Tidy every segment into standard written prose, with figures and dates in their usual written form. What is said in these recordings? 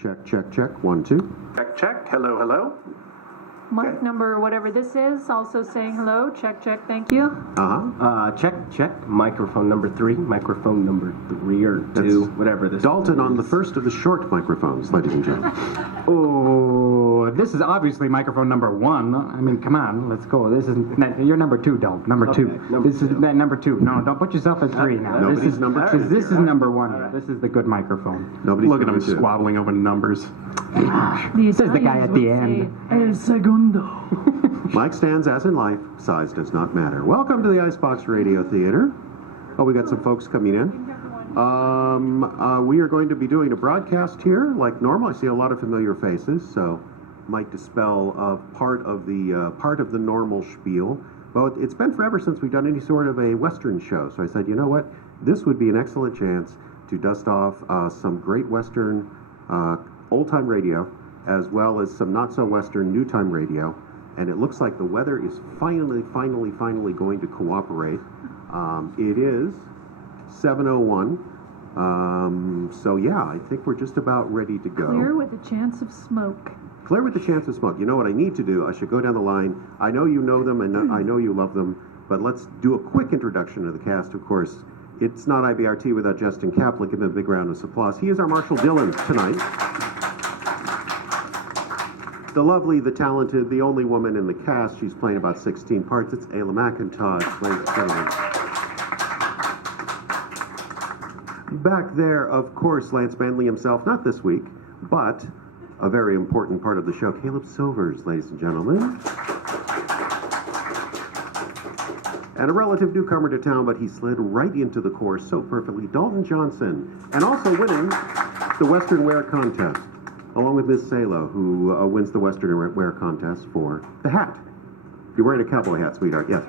Check, check, check. 1, 2. Check, check. Hello, hello. Mic number whatever this is, also saying hello. Check, check, thank you. Check, check. Microphone number 3. Microphone number 3 or 2, whatever this Dalton is. on the first of the short microphones, ladies and gentlemen. Oh, this is obviously microphone number 1. I mean, come on, let's go. This is you're number 2, Dalton. Number 2. This is number 2. No, don't put yourself at 3 now. Nobody's this is number 2. This is number 1. Right. This is the good microphone. Nobody's Look at him number 2. squabbling over numbers. This is the guy at the end. El segundo. Mic stands as in life. Size does not matter. Welcome to the Icebox Radio Theater. Oh, we got some folks coming in. We are going to be doing a broadcast here like normal. I see a lot of familiar faces, so might dispel part of the normal spiel. But it's been forever since we've done any sort of a Western show, so I said, you know what? This would be an excellent chance to dust off some great Western old-time radio, as well as some not-so-Western new-time radio. And it looks like the weather is finally going to cooperate. It is 7:01. So yeah, I think we're just about ready to go. Clear with a chance of smoke. Clear with a chance of smoke. You know what I need to do? I should go down the line. I know you know them, and I know you love them, but let's do a quick introduction of the cast. Of course, it's not IBRT without Justin Kaplan. Give him a big round of applause. He is our Marshall Dillon tonight. The lovely, the talented, the only woman in the cast. She's playing about 16 parts. It's Ayla McIntosh, ladies and gentlemen. Back there, of course, Lance Manley himself, not this week, but a very important part of the show, Caleb Silvers, ladies and gentlemen. And a relative newcomer to town, but he slid right into the course so perfectly, Dalton Johnson. And also winning the Western Wear Contest, along with Miss Salo, who wins the Western Wear Contest for the hat. You're wearing a cowboy hat, sweetheart, yes.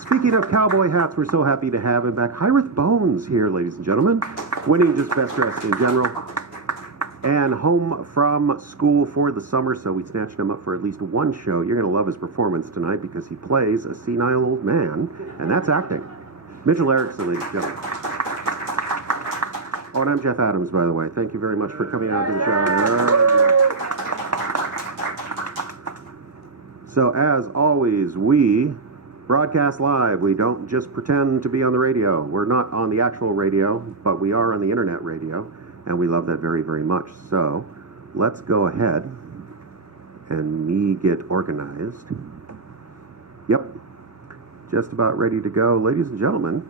Speaking of cowboy hats, we're so happy to have him back. Hirath Bones here, ladies and gentlemen, winning just best dressed in general. And home from school for the summer, so we snatched him up for at least one show. You're going to love his performance tonight because he plays a senile old man, and that's acting. Mitchell Erickson, ladies and gentlemen. Oh, and I'm Jeff Adams, by the way. Thank you very much for coming out to the show. So, as always, we broadcast live. We don't just pretend to be on the radio. We're not on the actual radio, but we are on the internet radio, and we love that very, very much. So, let's go ahead and me get organized. Yep. Just about ready to go. Ladies and gentlemen,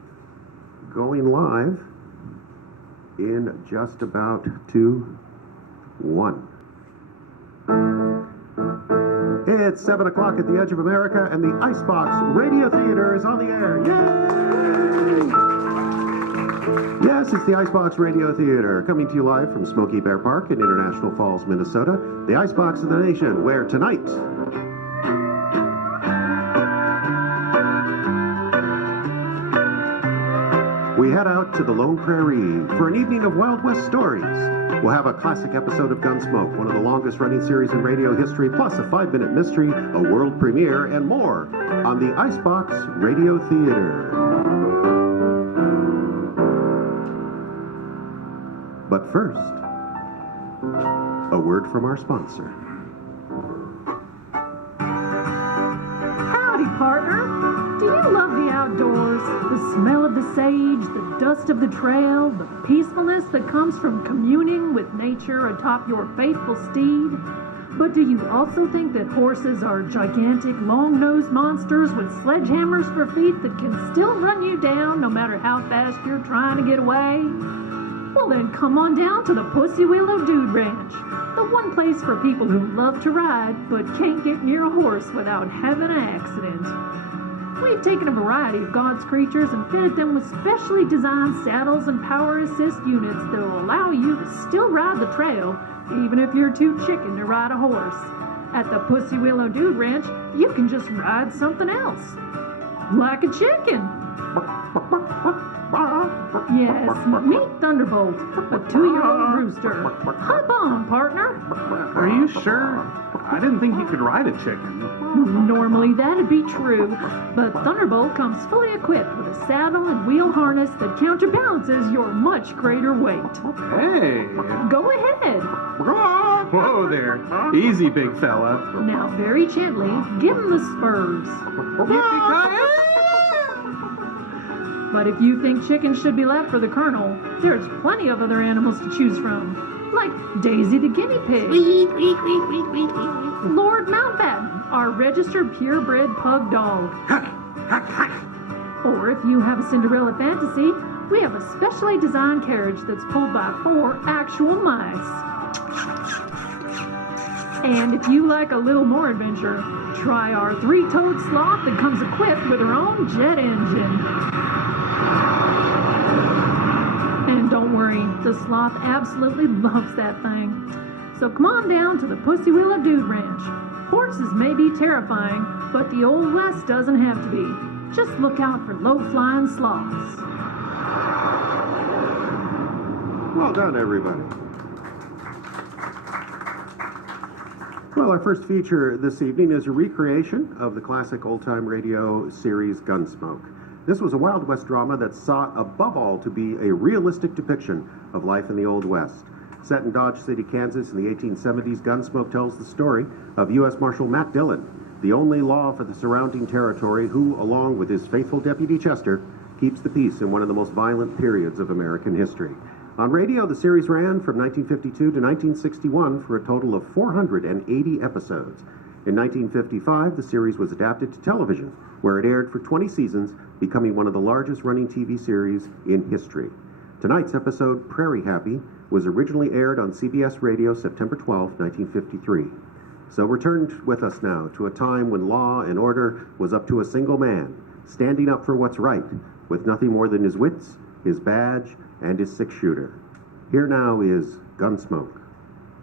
going live in just about 2, 1. It's 7 o'clock at the edge of America, and the Icebox Radio Theater is on the air. Yay! Yes, it's the Icebox Radio Theater, coming to you live from Smoky Bear Park in International Falls, Minnesota, the Icebox of the nation, where tonight we head out to the Lone Prairie for an evening of Wild West stories. We'll have a classic episode of Gunsmoke, one of the longest running series in radio history, plus a 5-minute mystery, a world premiere, and more on the Icebox Radio Theater. But first, a word from our sponsor. Howdy, partner. Do you love the outdoors? The smell of the sage, the dust of the trail, the peacefulness that comes from communing with nature atop your faithful steed? But do you also think that horses are gigantic, long-nosed monsters with sledgehammers for feet that can still run you down no matter how fast you're trying to get away? Well then, come on down to the Pussy Willow Dude Ranch, the one place for people who love to ride but can't get near a horse without having an accident. We've taken a variety of God's creatures and fitted them with specially designed saddles and power assist units that will allow you to still ride the trail, even if you're too chicken to ride a horse. At the Pussy Willow Dude Ranch, you can just ride something else, like a chicken. Yes, meet Thunderbolt, a 2-year-old rooster. Hop on, partner. Are you sure? I didn't think you could ride a chicken. Normally that'd be true, but Thunderbolt comes fully equipped with a saddle and wheel harness that counterbalances your much greater weight. Hey! Go ahead. Whoa there. Easy, big fella. Now, very gently, give him the spurs. But if you think chickens should be left for the Colonel, there's plenty of other animals to choose from, like Daisy the guinea pig, Lord Mountbatten, our registered purebred pug dog. Or if you have a Cinderella fantasy, we have a specially designed carriage that's pulled by 4 actual mice. And if you like a little more adventure, try our 3-toed sloth that comes equipped with her own jet engine. And don't worry, the sloth absolutely loves that thing. So come on down to the Pussy Willow Dude Ranch. Horses may be terrifying, but the Old West doesn't have to be. Just look out for low-flying sloths. Well done, everybody. Well, our first feature this evening is a recreation of the classic old-time radio series Gunsmoke. This was a Wild West drama that sought above all to be a realistic depiction of life in the Old West. Set in Dodge City, Kansas in the 1870s, Gunsmoke tells the story of U.S. Marshal Matt Dillon, the only law for the surrounding territory who, along with his faithful Deputy Chester, keeps the peace in one of the most violent periods of American history. On radio, the series ran from 1952 to 1961 for a total of 480 episodes. In 1955, the series was adapted to television, where it aired for 20 seasons, becoming one of the largest running TV series in history. Tonight's episode, Prairie Happy, was originally aired on CBS Radio September 12, 1953. So return with us now to a time when law and order was up to a single man, standing up for what's right, with nothing more than his wits, his badge, and his 6-shooter. Here now is Gunsmoke,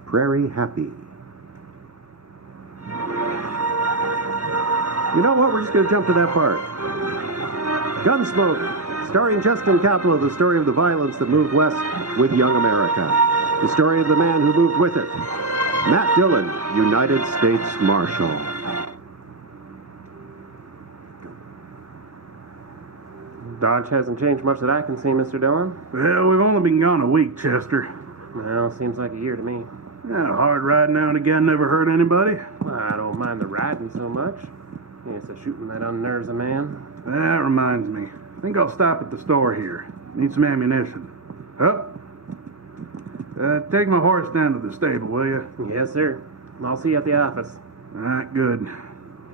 Prairie Happy. You know what? We're just going to jump to that part. Gunsmoke, starring Justin Capital, the story of the violence that moved west with young America. The story of the man who moved with it. Matt Dillon, United States Marshal. Dodge hasn't changed much that I can see, Mr. Dillon. Well, we've only been gone a week, Chester. Well, seems like a year to me. Yeah, hard riding now and again never hurt anybody. Well, I don't mind the riding so much. Yes, the shooting that unnerves a man. That reminds me. I think I'll stop at the store here. Need some ammunition. Up. Take my horse down to the stable, will you? Yes, sir. I'll see you at the office. All right, good.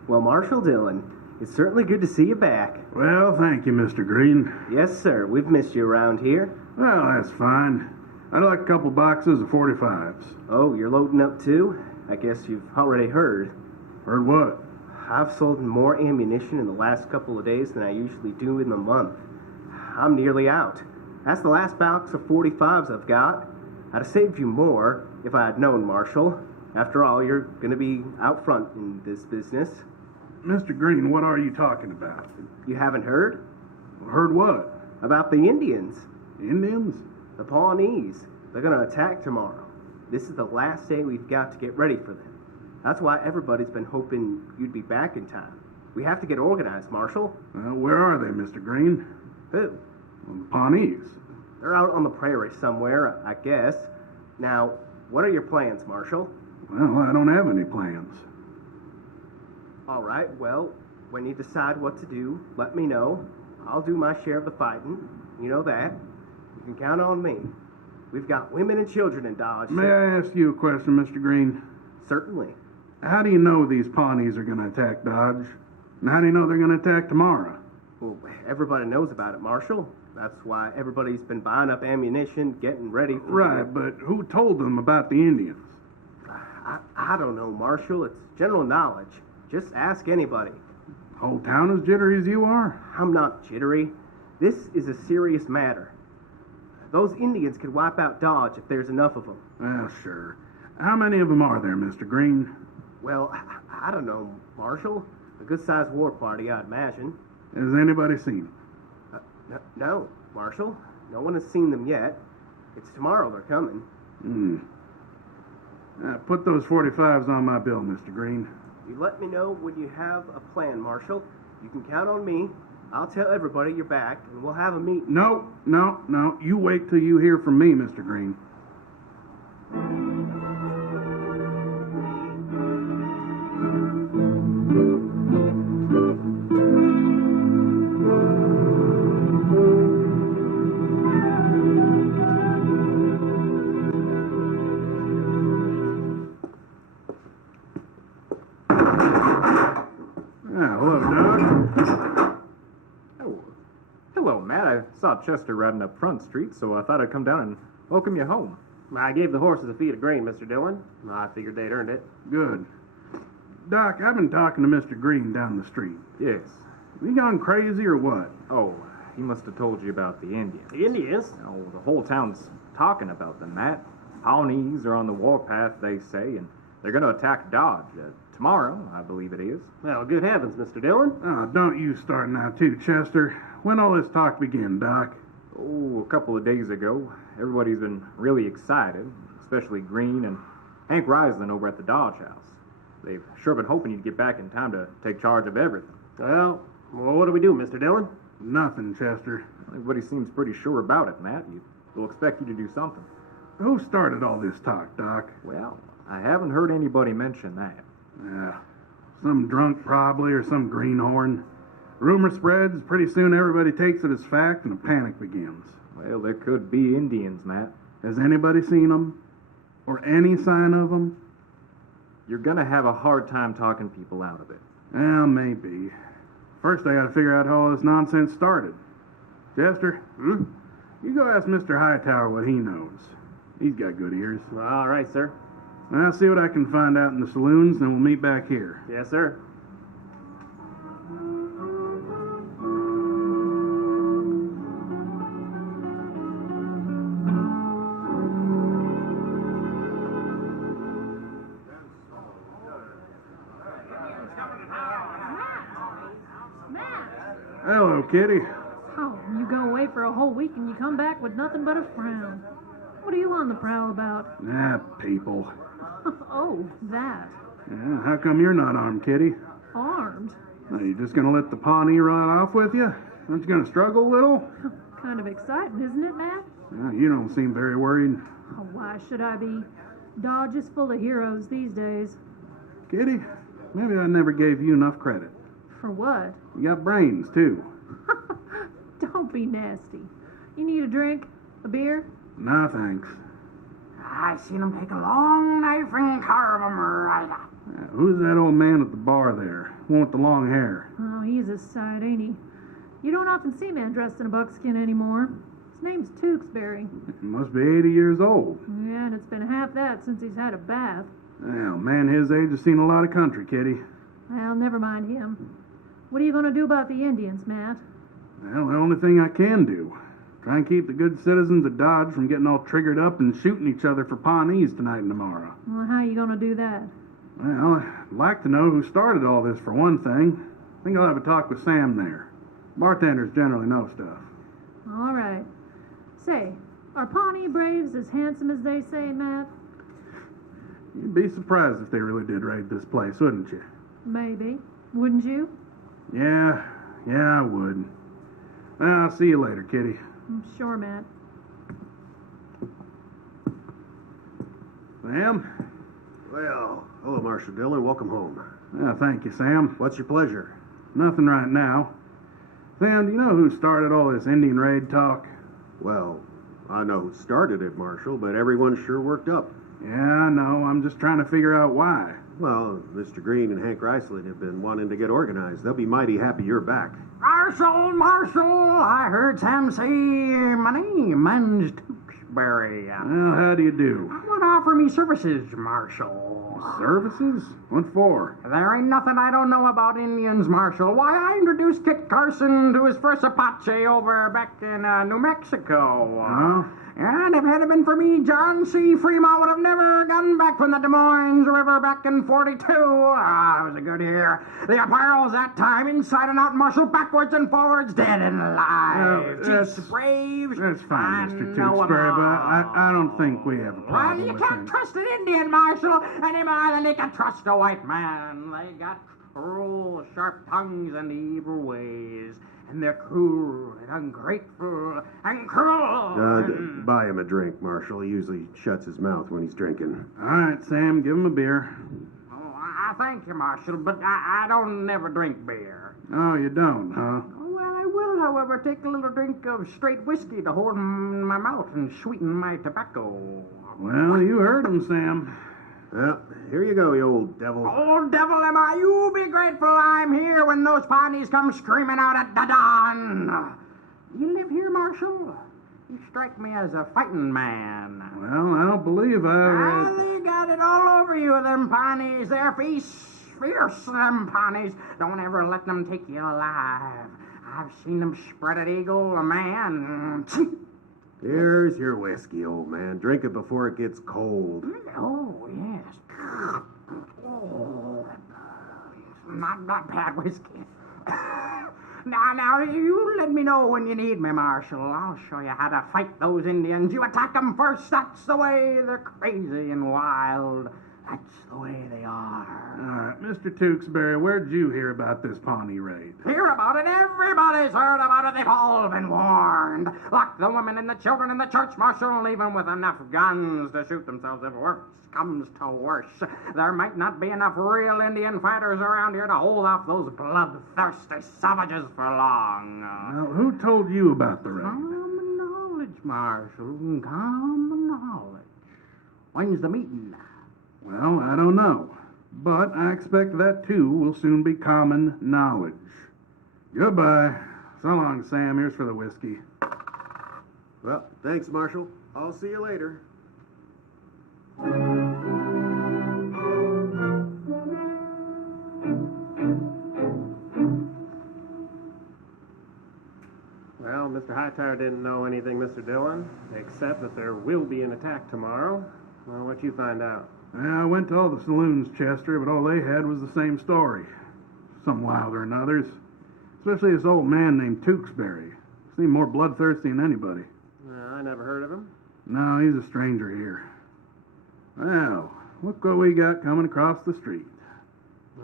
Well, Marshal Dillon, it's certainly good to see you back. Well, thank you, Mr. Green. Yes, sir. We've missed you around here. Well, that's fine. I'd like a couple boxes of 45s. Oh, you're loading up too? I guess you've already heard. Heard what? I've sold more ammunition in the last couple of days than I usually do in a month. I'm nearly out. That's the last box of 45s I've got. I'd have saved you more if I had known, Marshal. After all, you're going to be out front in this business. Mr. Green, what are you talking about? You haven't heard? Heard what? About the Indians. Indians? The Pawnees. They're going to attack tomorrow. This is the last day we've got to get ready for them. That's why everybody's been hoping you'd be back in time. We have to get organized, Marshal. Where are they, Mr. Green? Who? Well, the Pawnees. They're out on the prairie somewhere, I guess. Now, what are your plans, Marshal? Well, I don't have any plans. All right, well, when you decide what to do, let me know. I'll do my share of the fighting. You know that. You can count on me. We've got women and children in Dodge. May I ask you a question, Mr. Green? Certainly. How do you know these Pawnees are going to attack Dodge? And how do you know they're going to attack tomorrow? Well, everybody knows about it, Marshal. That's why everybody's been buying up ammunition, getting ready for Right, but who told them about the Indians? I don't know, Marshal. It's general knowledge. Just ask anybody. Whole town as jittery as you are? I'm not jittery. This is a serious matter. Those Indians could wipe out Dodge if there's enough of them. Well, sure. How many of them are there, Mr. Green? Well, I don't know, Marshal. A good-sized war party, I'd imagine. Has anybody seen them? No, Marshal. No one has seen them yet. It's tomorrow they're coming. Put those 45s on my bill, Mr. Green. You let me know when you have a plan, Marshal. You can count on me. I'll tell everybody you're back, and we'll have a meeting. No. You wait till you hear from me, Mr. Green. Hello, Doc. Oh, hello, Matt. I saw Chester riding up Front Street, so I thought I'd come down and welcome you home. I gave the horses a feed of grain, Mr. Dillon. I figured they'd earned it. Good. Doc, I've been talking to Mr. Green down the street. Yes. He gone crazy or what? Oh, he must have told you about the Indians. The Indians? Oh, the whole town's talking about them, Matt. Pawnees are on the warpath, they say, and they're going to attack Dodge tomorrow, I believe it is. Well, good heavens, Mr. Dillon. Oh, don't you start now, too, Chester. When all this talk begin, Doc? Oh, a couple of days ago. Everybody's been really excited, especially Green and Hank Riesland over at the Dodge House. They've sure been hoping you'd get back in time to take charge of everything. Well, what do we do, Mr. Dillon? Nothing, Chester. Everybody seems pretty sure about it, Matt. They'll expect you to do something. Who started all this talk, Doc? Well, I haven't heard anybody mention that. Yeah, some drunk probably, or some greenhorn. Rumor spreads, pretty soon everybody takes it as fact, and a panic begins. Well, there could be Indians, Matt. Has anybody seen them? Or any sign of them? You're gonna have a hard time talking people out of it. Well, maybe. First, I gotta figure out how all this nonsense started. Chester? You go ask Mr. Hightower what he knows. He's got good ears. All right, sir. I'll see what I can find out in the saloons, then we'll meet back here. Yes, sir. Hello, Kitty. Oh, you go away for a whole week and you come back with nothing but a frown. What are you on the prowl about? People. Oh, that. Yeah, how come you're not armed, Kitty? Armed? Are you just gonna let the Pawnee run off with you? Aren't you gonna struggle a little? Kind of exciting, isn't it, Matt? You don't seem very worried. Oh, why should I be? Dodge is full of heroes these days. Kitty, maybe I never gave you enough credit. For what? You got brains, too. Don't be nasty. You need a drink? A beer? No, thanks. I seen him take a long knife and carve him right up. Who's that old man at the bar there? One with the long hair. Oh, he's a sight, ain't he? You don't often see a man dressed in a buckskin anymore. His name's Tewksbury. He must be 80 years old. Yeah, and it's been half that since he's had a bath. Well, man his age has seen a lot of country, Kitty. Well, never mind him. What are you going to do about the Indians, Matt? Well, the only thing I can do. Try and keep the good citizens of Dodge from getting all triggered up and shooting each other for Pawnees tonight and tomorrow. Well, how are you going to do that? Well, I'd like to know who started all this for one thing. I think I'll have a talk with Sam there. Bartenders generally know stuff. All right. Say, are Pawnee Braves as handsome as they say, Matt? You'd be surprised if they really did raid this place, wouldn't you? Maybe. Wouldn't you? Yeah, I would. Well, I'll see you later, Kitty. Sure, Matt. Sam? Well, hello, Marshal Dillon. Welcome home. Thank you, Sam. What's your pleasure? Nothing right now. Sam, do you know who started all this Indian raid talk? Well, I know who started it, Marshal, but everyone's sure worked up. Yeah, I know. I'm just trying to figure out why. Well, Mr. Green and Hank Riesland have been wanting to get organized. They'll be mighty happy you're back. Marshal, I heard Sam say my name, man's Tewksbury. Well, how do you do? Want to offer me services, Marshal. Services? What for? There ain't nothing I don't know about Indians, Marshal. Why, I introduced Kit Carson to his first Apache over back in New Mexico. Huh? And if it had been for me, John C. Fremont would have never gotten back from the Des Moines River back in 42. It was a good year. The apparel's that time, inside and out, Marshal, backwards and forwards, dead and alive. That's braves. That's fine, Mr. know 'em Tewksbury, but all. I don't think we have a Well, problem you with can't him. trust an Indian, Marshal, and he more than they can trust a white man. They got cruel, sharp tongues and evil ways. And they're cruel and ungrateful and cruel. Buy him a drink, Marshal. He usually shuts his mouth when he's drinking. All right, Sam, give him a beer. Oh, I thank you, Marshal, but I don't never drink beer. Oh, you don't, huh? Well, I will, however, take a little drink of straight whiskey to hold in my mouth and sweeten my tobacco. Well, you heard him, Sam. Well, here you go, you old devil. Old devil am I, you be grateful I'm here when those Pawnees come screaming out at the dawn. You live here, Marshal? You strike me as a fighting man. Well, I don't believe I... They got it all over you, them Pawnees. They're fierce, them Pawnees. Don't ever let them take you alive. I've seen them spread an eagle, a man. Here's your whiskey, old man. Drink it before it gets cold. Oh, yes. Oh, not bad whiskey. Now, you let me know when you need me, Marshal. I'll show you how to fight those Indians. You attack them first. That's the way. They're crazy and wild. That's the way they are. All right, Mr. Tewksbury, where'd you hear about this Pawnee raid? Hear about it? Everybody's heard about it. They've all been warned. Lock the women and the children in the church, Marshal, and leave them with enough guns to shoot themselves if worse comes to worse. There might not be enough real Indian fighters around here to hold off those bloodthirsty savages for long. Now, who told you about the raid? Common knowledge, Marshal. Common knowledge. When's the meeting? Well, I don't know. But I expect that, too, will soon be common knowledge. Goodbye. So long, Sam. Here's for the whiskey. Well, thanks, Marshal. I'll see you later. Well, Mr. Hightower didn't know anything, Mr. Dillon, except that there will be an attack tomorrow. Well, what'd you find out? I went to all the saloons, Chester, but all they had was the same story. Some wilder than others. Especially this old man named Tewksbury. Seemed more bloodthirsty than anybody. I never heard of him. No, he's a stranger here. Well, look what we got coming across the street.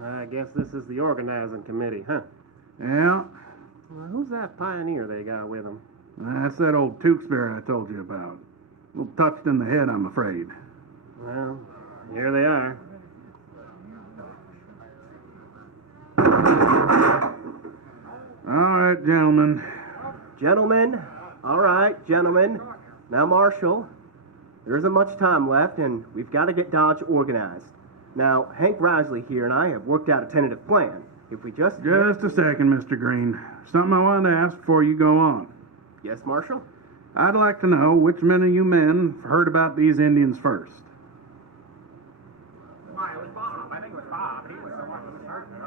I guess this is the organizing committee, huh? Yeah, Well, who's that pioneer they got with them? that's that old Tewksbury I told you about. A little touched in the head, I'm afraid. Well, here they are. All right, gentlemen. Gentlemen, all right, gentlemen. Now, Marshal, there isn't much time left, and we've got to get Dodge organized. Now, Hank Risley here and I have worked out a tentative plan. If we just... Just a second, Mr. Green. Something I wanted to ask before you go on. Yes, Marshal? I'd like to know which men of you men heard about these Indians first. Why, it was Bob. I think it was Bob. He was the one who started it.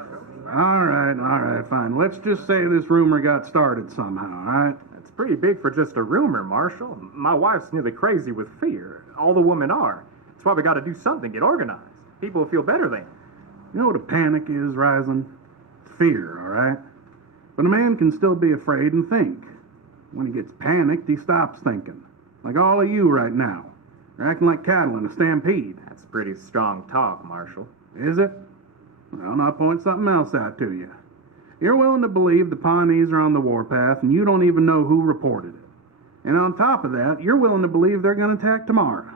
All right, fine. Let's just say this rumor got started somehow, all right? It's pretty big for just a rumor, Marshal. My wife's nearly crazy with fear. All the women are. That's why we got to do something, get organized. People will feel better then. You know what a panic is, Rising? It's fear, all right? But a man can still be afraid and think. When he gets panicked, he stops thinking. Like all of you right now. You're acting like cattle in a stampede. That's pretty strong talk, Marshal. Is it? Well, I'll point something else out to you. You're willing to believe the Pawnees are on the warpath, and you don't even know who reported it. And on top of that, you're willing to believe they're going to attack tomorrow.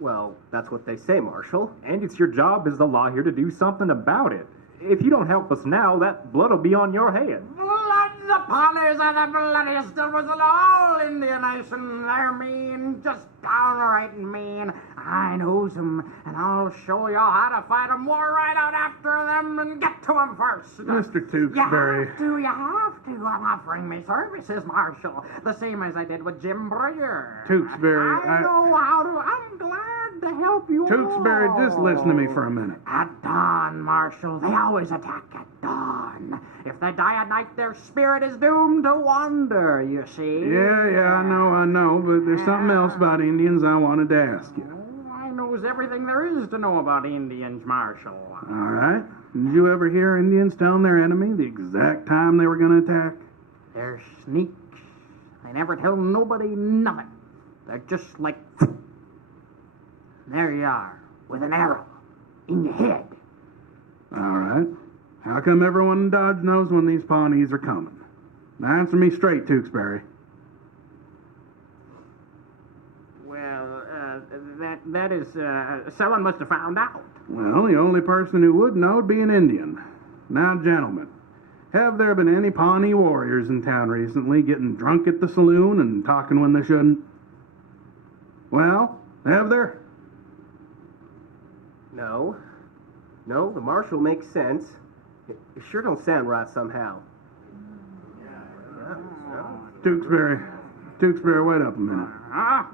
Well, that's what they say, Marshal. And it's your job as the law here to do something about it. If you don't help us now, that blood will be on your head. The Pawnees are the bloodiest of us all Indian nation. They're mean, just downright mean. I knows them, and I'll show you how to fight 'em. We'll ride out after them and get to 'em first. Mr. Tewksbury. You have to. I'm offering me services, Marshal, the same as I did with Jim Breyer. Tewksbury, I know how to. I'm glad to help you. Tewksbury, just listen to me for a minute. At dawn, Marshal. They always attack at dawn. If they die at night, their spirit is doomed to wander, you see. Yeah, I know, but there's something else about Indians I wanted to ask you. Oh, I knows everything there is to know about Indians, Marshal. All right. Did you ever hear Indians telling their enemy the exact time they were going to attack? They're sneaks. They never tell nobody nothing. They're just like... There you are, with an arrow. in your head. All right. How come everyone in Dodge knows when these Pawnees are coming? Now answer me straight, Tewksbury. Well, that is, someone must have found out. Well, the only person who would know would be an Indian. Now, gentlemen, have there been any Pawnee warriors in town recently getting drunk at the saloon and talking when they shouldn't? Well, have there? No. No, the marshal makes sense. It sure don't sound right somehow. Tewksbury, wait up a minute.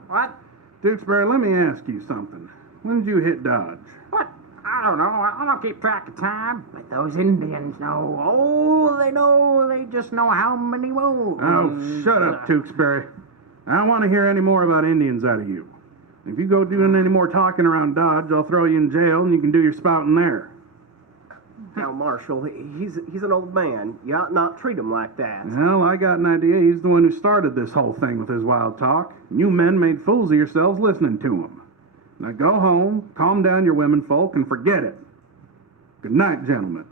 What? Tewksbury, let me ask you something. When did you hit Dodge? What? I don't know. I don't keep track of time. But those Indians know. Oh, they know. They just know how many moves. Oh, shut up, Tewksbury. I don't want to hear any more about Indians out of you. If you go doing any more talking around Dodge, I'll throw you in jail and you can do your spouting there. Now, Marshal, he's an old man. You ought not treat him like that. Well, I got an idea. He's the one who started this whole thing with his wild talk. You men made fools of yourselves listening to him. Now go home, calm down your women folk, and forget it. Good night, gentlemen.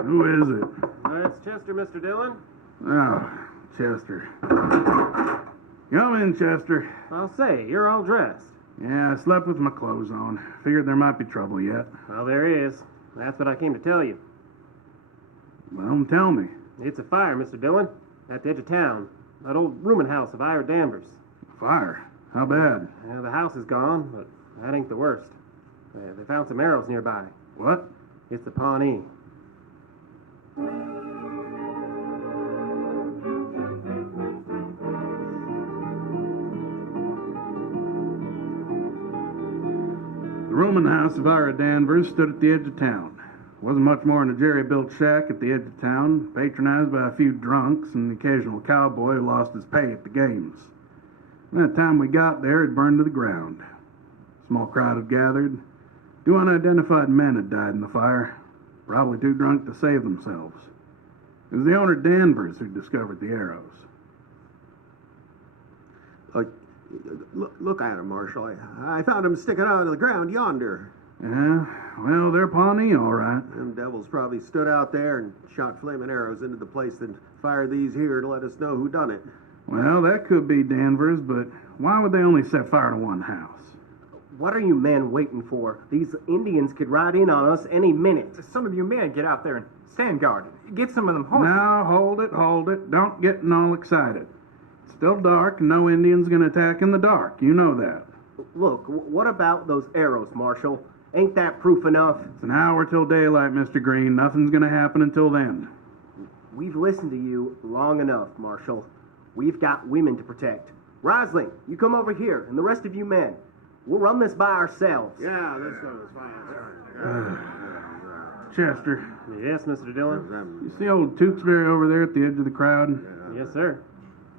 Who is it? It's Chester, Mr. Dillon. Oh, Chester. Come in, Chester. I'll say, you're all dressed. Yeah, I slept with my clothes on. Figured there might be trouble yet. Well, there is. That's what I came to tell you. Well, tell me. It's a fire, Mr. Dillon, at the edge of town. That old rooming house of Ira Danvers. Fire? How bad? Yeah, the house is gone, but that ain't the worst. They found some arrows nearby. What? It's the Pawnee. The rooming house of Ira Danvers stood at the edge of town. Wasn't much more than a jerry-built shack at the edge of town, patronized by a few drunks and the occasional cowboy who lost his pay at the games. By the time we got there, it burned to the ground. A small crowd had gathered. 2 unidentified men had died in the fire, probably too drunk to save themselves. It was the owner Danvers who discovered the arrows. Look at him, Marshal. I found him sticking out of the ground yonder. Yeah, well, they're Pawnee, all right. Them devils probably stood out there and shot flaming arrows into the place, then fired these here to let us know who done it. Well, that could be Danvers, but why would they only set fire to one house? What are you men waiting for? These Indians could ride in on us any minute. Some of you men get out there and stand guard. Get some of them horses. Now, hold it. Don't get all excited. It's still dark, and no Indian's gonna attack in the dark. You know that. Look, what about those arrows, Marshal? Ain't that proof enough? It's an hour till daylight, Mr. Green. Nothing's gonna happen until then. We've listened to you long enough, Marshal. We've got women to protect. Risling, you come over here, and the rest of you men. We'll run this by ourselves. Yeah, this goes fine. Chester, Yes, Mr. Dillon? you see old Tewksbury over there at the edge of the crowd? Yes, sir.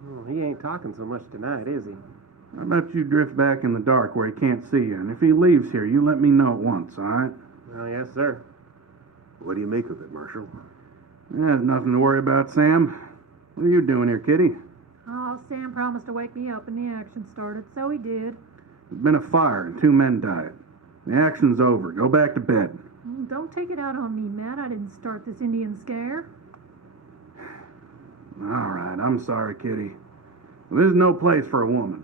Well, he ain't talking so much tonight, is he? How about you drift back in the dark where he can't see you? And if he leaves here, you let me know at once, all right? Well, yes, sir. What do you make of it, Marshal? There's nothing to worry about, Sam. What are you doing here, Kitty? Oh, Sam promised to wake me up when the action started, so he did. There's been a fire and 2 men died. The action's over. Go back to bed. Don't take it out on me, Matt. I didn't start this Indian scare. All right, I'm sorry, Kitty. This is no place for a woman.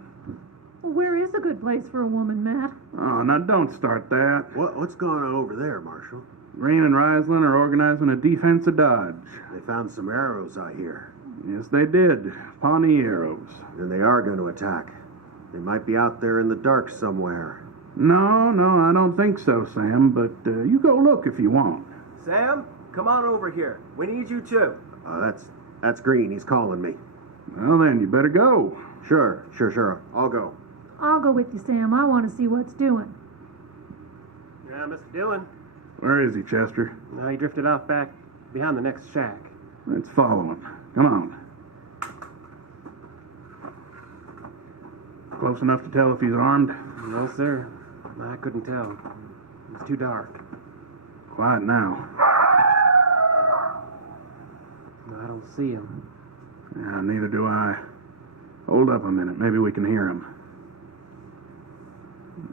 Well, where is a good place for a woman, Matt? Oh, now don't start that. What's going on over there, Marshal? Green and Riesland are organizing a defense of Dodge. They found some arrows out here, Yes, they did. Pawnee arrows. and they are going to attack. They might be out there in the dark somewhere. No, I don't think so, Sam, but you go look if you want. Sam, come on over here. We need you too. That's Green. He's calling me. Well, then, you better go. Sure. I'll go. I'll go with you, Sam. I want to see what's doing. Yeah, Mr. Dillon. Where is he, Chester? Now he drifted off back behind the next shack. Let's follow him. Come on. Close enough to tell if he's armed? No, sir. I couldn't tell. too dark. Quiet now. No, I don't see him. Yeah, neither do I. Hold up a minute. Maybe we can hear him.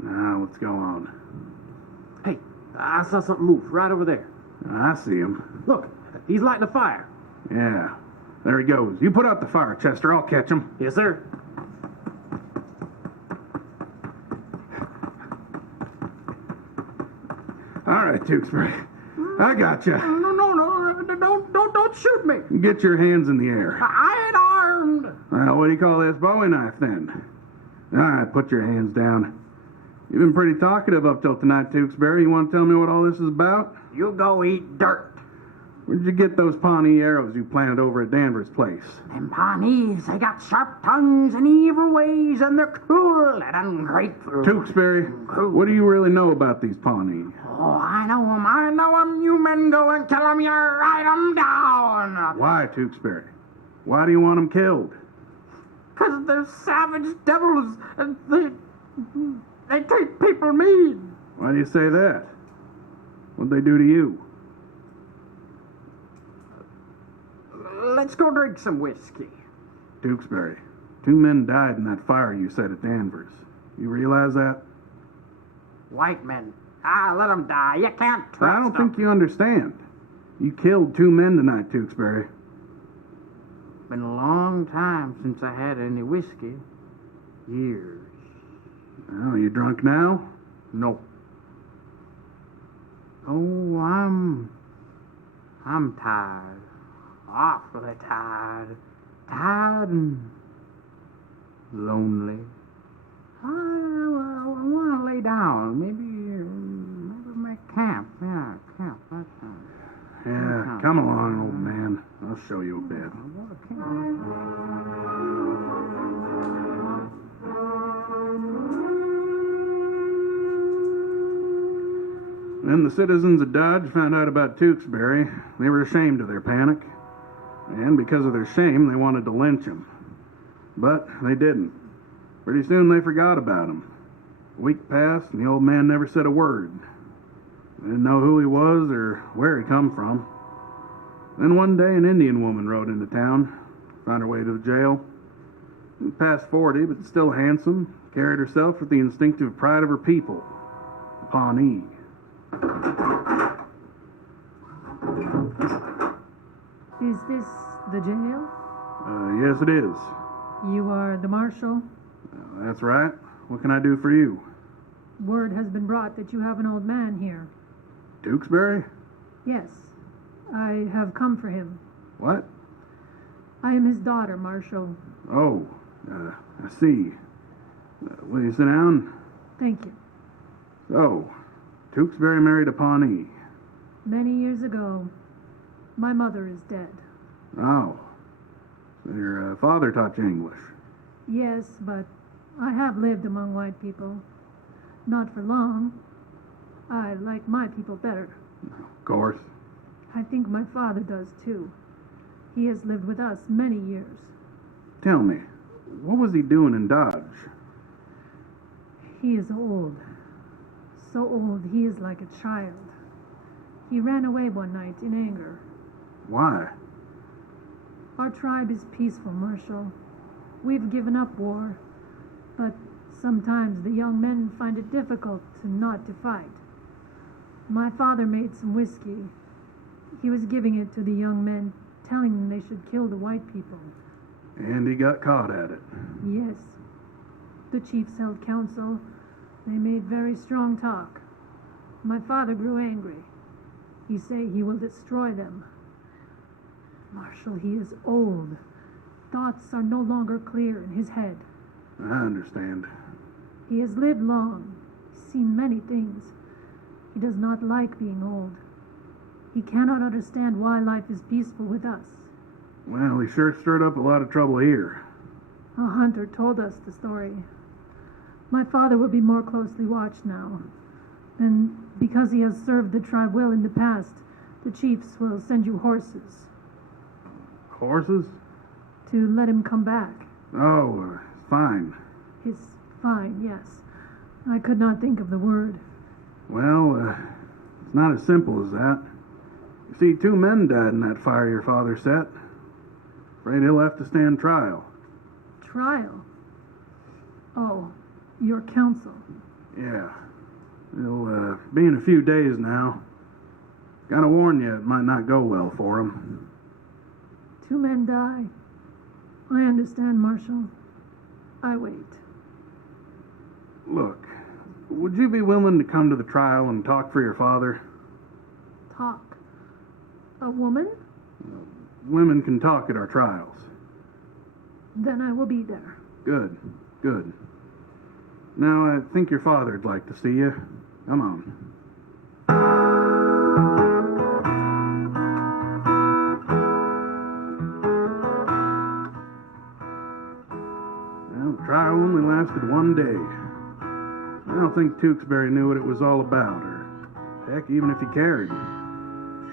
Now, let's go on. Hey, I saw something move right over there. I see him. Look, he's lighting a fire. Yeah. There he goes. You put out the fire, Chester. I'll catch him. Yes, sir. All right, Tewksbury. I got you. No, don't shoot me. Get your hands in the air. I ain't armed. Well, what do you call this Bowie knife, then? All right, put your hands down. You've been pretty talkative up till tonight, Tewksbury. You want to tell me what all this is about? You go eat dirt. Where'd you get those Pawnee arrows you planted over at Danvers' place? Them Pawnees, they got sharp tongues and evil ways, and they're cruel and ungrateful. Tewksbury, what do you really know about these Pawnee? Oh, I know 'em. You men go and kill 'em. You write 'em down. Why, Tewksbury? Why do you want them killed? 'Cause they're savage devils, and they treat people mean. Why do you say that? What'd they do to you? Let's go drink some whiskey. Tewksbury, 2 men died in that fire you set at Danvers. You realize that? White men. Let 'em die. You can't trust But I don't 'em. think you understand. You killed 2 men tonight, Tewksbury. Been a long time since I had any whiskey. Years. Oh, you drunk now? No. Oh, I'm tired. Awfully tired. Tired and lonely. I want to lay down. Maybe make camp. Yeah, camp. That's Yeah, come along, old man. I'll show you a bed. When the citizens of Dodge found out about Tewksbury, they were ashamed of their panic. And because of their shame, they wanted to lynch him. But they didn't. Pretty soon they forgot about him. A week passed and the old man never said a word. They didn't know who he was or where he come from. Then one day an Indian woman rode into town, found her way to the jail. Past 40, but still handsome, carried herself with the instinctive pride of her people, the Pawnee. Is this the jail? Yes, it is. You are the marshal? That's right. What can I do for you? Word has been brought that you have an old man here. Tewksbury? Yes, I have come for him. What? I am his daughter, Marshal. Oh, I see. Will you sit down? Thank you. So, Tewksbury married a Pawnee. Many years ago, my mother is dead. Oh. So your father taught you English. Yes, but I have lived among white people. Not for long. I like my people better. Of course. I think my father does too. He has lived with us many years. Tell me, what was he doing in Dodge? He is old. So old he is like a child. He ran away one night in anger. Why? Our tribe is peaceful, Marshal. We've given up war, but sometimes the young men find it difficult not to fight. My father made some whiskey. He was giving it to the young men, telling them they should kill the white people. And he got caught at it. Yes. The chiefs held council. They made very strong talk. My father grew angry. He say he will destroy them. Marshal, he is old. Thoughts are no longer clear in his head. I understand. He has lived long, seen many things. He does not like being old. He cannot understand why life is peaceful with us. Well, he sure stirred up a lot of trouble here. A hunter told us the story. My father will be more closely watched now. And because he has served the tribe well in the past, the chiefs will send you horses Horses? to let him come back. Oh, fine. His fine, yes. I could not think of the word. Well, it's not as simple as that. You see, 2 men died in that fire your father set. Afraid he'll have to stand trial. Trial? Oh, your counsel. Yeah. It'll be in a few days now. Gotta warn you, it might not go well for him. 2 men die. I understand, Marshal. I wait. Look, would you be willing to come to the trial and talk for your father? Talk. A woman? Women can talk at our trials. Then I will be there. Good, good. Now, I think your father'd like to see you. Come on. Well, the trial only lasted 1 day. I don't think Tewksbury knew what it was all about, or heck, even if he cared.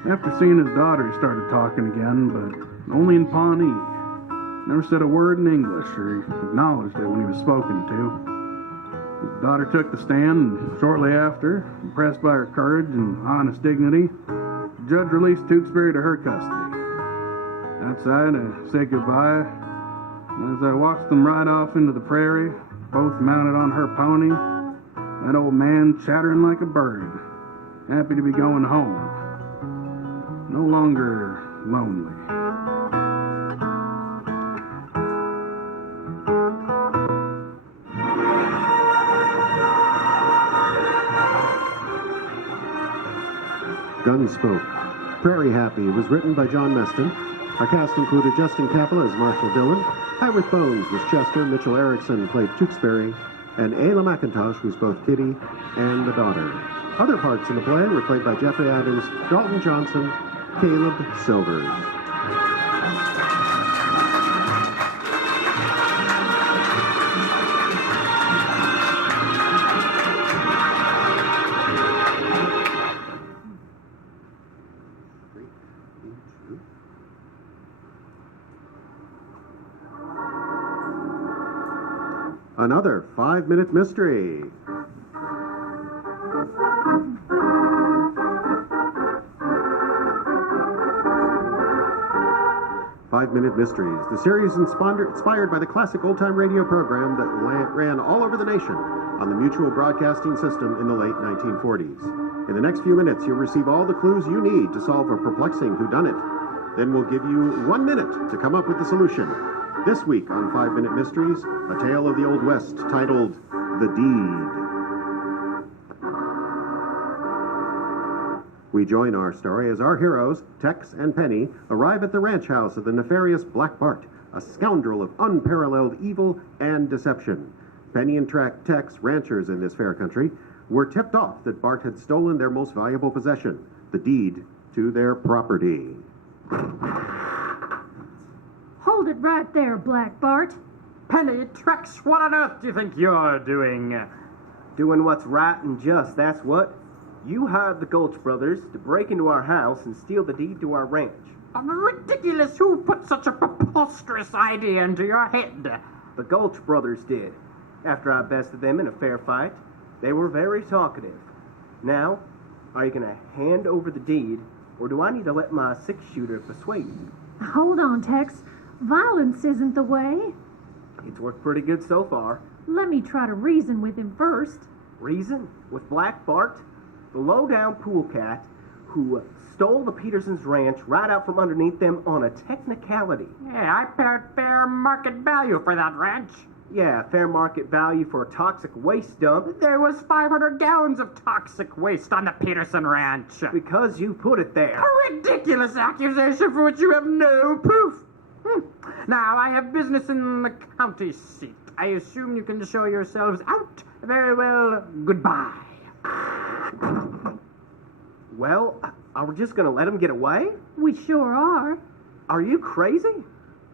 After seeing his daughter, he started talking again, but only in Pawnee. Never said a word in English, or acknowledged it when he was spoken to. His daughter took the stand, and shortly after, impressed by her courage and honest dignity, the judge released Tewksbury to her custody. Outside, I said goodbye, and as I watched them ride off into the prairie, both mounted on her pony, that old man chattering like a bird, happy to be going home. No longer lonely. Gunsmoke. Prairie Happy was written by John Meston. Our cast included Justin Kappa as Marshall Dillon, Hywith Bones was Chester, Mitchell Erickson played Tewksbury, and Ayla McIntosh was both Kitty and the daughter. Other parts in the play were played by Jeffrey Adams, Dalton Johnson, Caleb Silvers. Another 5-minute mystery. Five-Minute Mysteries, the series inspired by the classic old-time radio program that ran all over the nation on the Mutual Broadcasting System in the late 1940s. In the next few minutes, you'll receive all the clues you need to solve a perplexing whodunit. Then we'll give you 1 minute to come up with the solution. This week on 5-Minute Mysteries, a tale of the Old West titled The Deed. We join our story as our heroes, Tex and Penny, arrive at the ranch house of the nefarious Black Bart, a scoundrel of unparalleled evil and deception. Penny and Tex, ranchers in this fair country, were tipped off that Bart had stolen their most valuable possession, the deed to their property. Hold it right there, Black Bart. Penny, Trex, what on earth do you think you're doing? Doing what's right and just, that's what. You hired the Gulch brothers to break into our house and steal the deed to our ranch. Ridiculous! Who put such a preposterous idea into your head? The Gulch brothers did. After I bested them in a fair fight, they were very talkative. Now, are you going to hand over the deed, or do I need to let my 6-shooter persuade you? Hold on, Tex. Violence isn't the way. It's worked pretty good so far. Let me try to reason with him first. Reason? With Black Bart? The low-down pool cat who stole the Petersons' ranch right out from underneath them on a technicality. Yeah, I paid fair market value for that ranch. Yeah, fair market value for a toxic waste dump. There was 500 gallons of toxic waste on the Peterson ranch. Because you put it there. A ridiculous accusation for which you have no proof. Now, I have business in the county seat. I assume you can show yourselves out. Very well, goodbye. Well, are we just going to let him get away? We sure are. Are you crazy?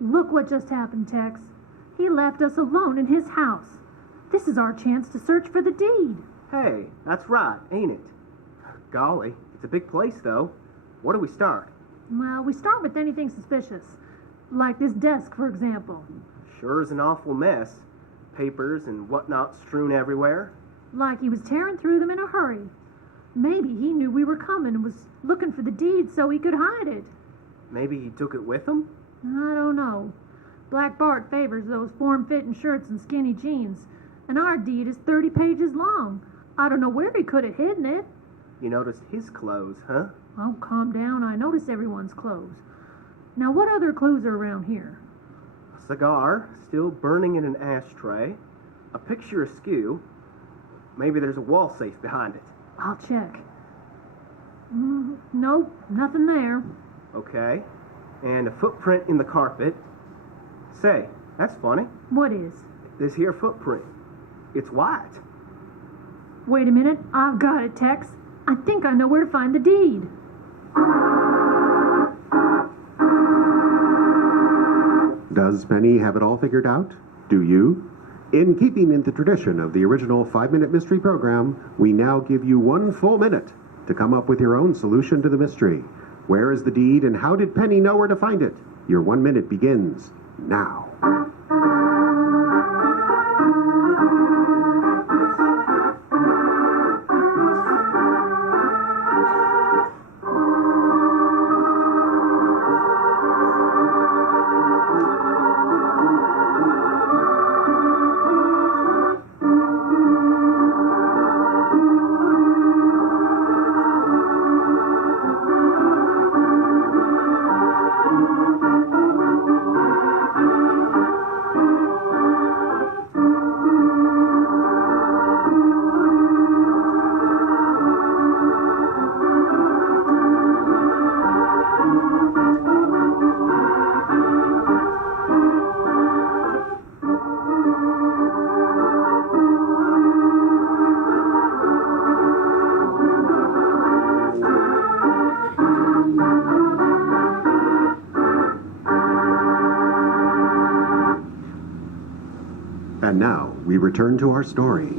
Look what just happened, Tex. He left us alone in his house. This is our chance to search for the deed. Hey, that's right, ain't it? Golly, it's a big place, though. Where do we start? Well, we start with anything suspicious. Like this desk, for example. Sure is an awful mess. Papers and whatnot strewn everywhere. Like he was tearing through them in a hurry. Maybe he knew we were coming and was looking for the deed so he could hide it. Maybe he took it with him? I don't know. Black Bart favors those form-fitting shirts and skinny jeans, and our deed is 30 pages long. I don't know where he could have hidden it. You noticed his clothes, huh? Oh, calm down. I notice everyone's clothes. Now, what other clues are around here? A cigar, still burning in an ashtray. A picture askew. Maybe there's a wall safe behind it. I'll check. Nope, nothing there. Okay. And a footprint in the carpet. Say, that's funny. What is? This here footprint. It's white. Wait a minute. I've got it, Tex. I think I know where to find the deed. Does Penny have it all figured out? Do you? In keeping in the tradition of the original 5-minute mystery program, we now give you 1 full minute to come up with your own solution to the mystery. Where is the deed and how did Penny know where to find it? Your 1 minute begins now. And now, we return to our story.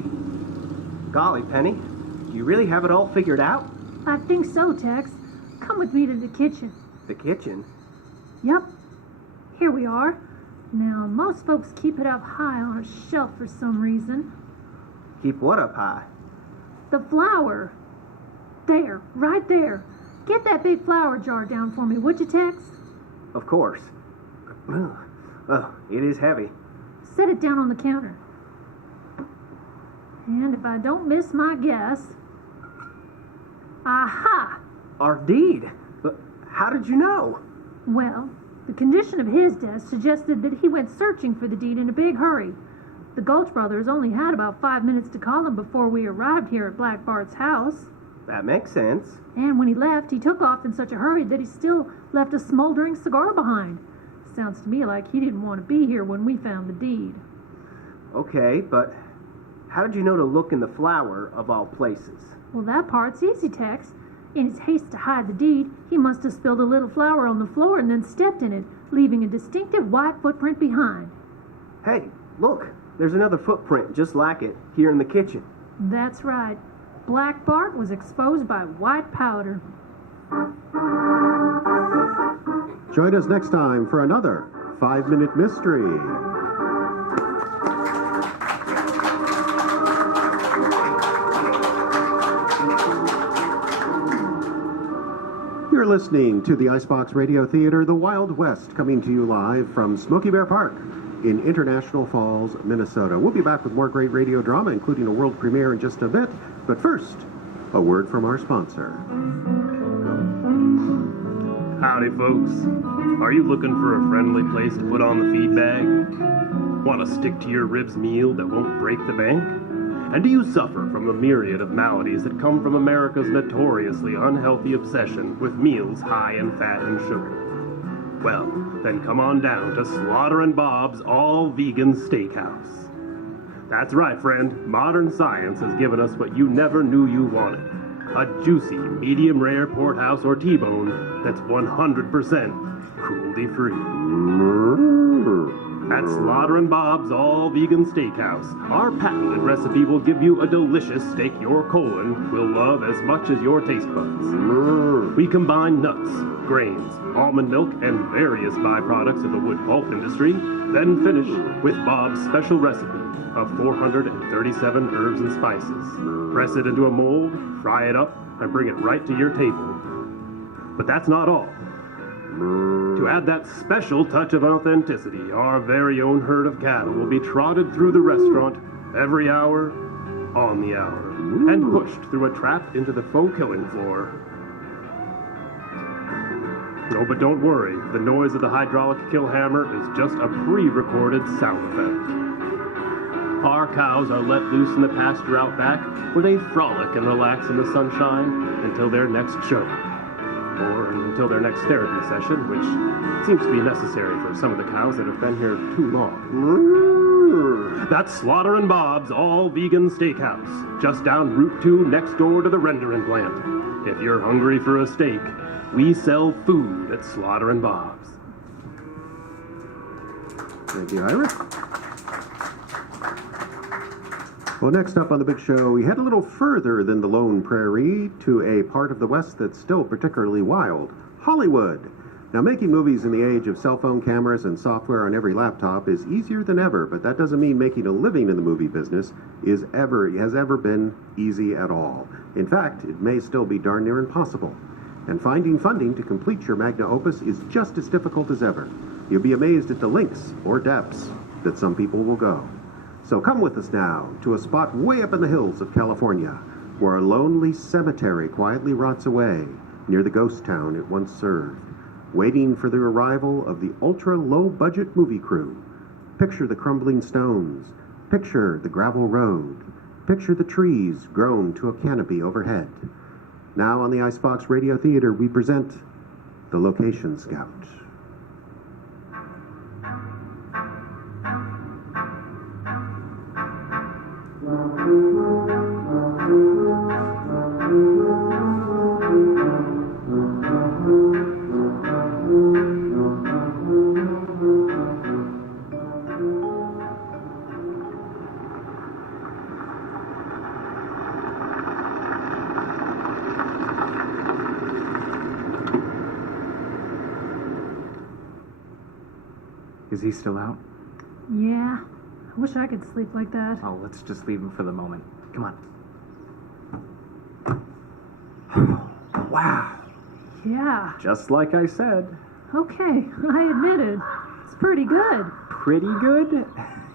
Golly, Penny, do you really have it all figured out? I think so, Tex. Come with me to the kitchen. The kitchen? Yep. Here we are. Now, most folks keep it up high on a shelf for some reason. Keep what up high? The flour. There, right there. Get that big flour jar down for me, would you, Tex? Of course. It is heavy. Set it down on the counter. And if I don't miss my guess... Aha! Our deed? But how did you know? Well, the condition of his death suggested that he went searching for the deed in a big hurry. The Gulch brothers only had about 5 minutes to call him before we arrived here at Black Bart's house. That makes sense. And when he left, he took off in such a hurry that he still left a smoldering cigar behind. Sounds to me like he didn't want to be here when we found the deed. Okay, but how did you know to look in the flour of all places? Well, that part's easy, Tex. In his haste to hide the deed, he must have spilled a little flour on the floor and then stepped in it, leaving a distinctive white footprint behind. Hey, look, there's another footprint just like it here in the kitchen. That's right. Black Bart was exposed by white powder. Join us next time for another 5-minute mystery. You're listening to the Icebox Radio Theater, the Wild West, coming to you live from Smoky Bear Park in International Falls, Minnesota. We'll be back with more great radio drama, including a world premiere in just a bit. But first, a word from our sponsor. Howdy, folks. Are you looking for a friendly place to put on the feed bag? Want to stick to your ribs meal that won't break the bank? And do you suffer from a myriad of maladies that come from America's notoriously unhealthy obsession with meals high in fat and sugar? Well, then come on down to Slaughter and Bob's All-Vegan Steakhouse. That's right, friend. Modern science has given us what you never knew you wanted. A juicy, medium-rare porthouse or T-bone that's 100% cruelty-free. At Slaughter and Bob's All-Vegan Steakhouse, our patented recipe will give you a delicious steak your colon will love as much as your taste buds. We combine nuts, grains, almond milk, and various byproducts of the wood pulp industry Then finish with Bob's special recipe of 437 herbs and spices. Press it into a mold, fry it up, and bring it right to your table. But that's not all. To add that special touch of authenticity, our very own herd of cattle will be trotted through the restaurant every hour, on the hour, and pushed through a trap into the faux killing floor. No, but don't worry, the noise of the hydraulic kill hammer is just a pre-recorded sound effect. Our cows are let loose in the pasture out back, where they frolic and relax in the sunshine until their next show. Or until their next therapy session, which seems to be necessary for some of the cows that have been here too long. That's Slaughter and Bob's all-vegan steakhouse, just down Route 2 next door to the rendering plant. If you're hungry for a steak, we sell food at Slaughter and Bob's. Thank you, Ira. Well, next up on the big show, we head a little further than the Lone Prairie to a part of the West that's still particularly wild, Hollywood. Now, making movies in the age of cell phone cameras and software on every laptop is easier than ever, but that doesn't mean making a living in the movie business has ever been easy at all. In fact, it may still be darn near impossible. And finding funding to complete your magna opus is just as difficult as ever. You'll be amazed at the lengths or depths that some people will go. So come with us now to a spot way up in the hills of California, where a lonely cemetery quietly rots away near the ghost town it once served, waiting for the arrival of the ultra-low-budget movie crew. Picture the crumbling stones. Picture the gravel road. Picture the trees grown to a canopy overhead. Now on the Icebox Radio Theater, we present The Location Scout. Is he still out? Yeah. I wish I could sleep like that. Oh, let's just leave him for the moment. Come on. Wow. Yeah. Just like I said. Okay, I admit it. It's pretty good. Pretty good?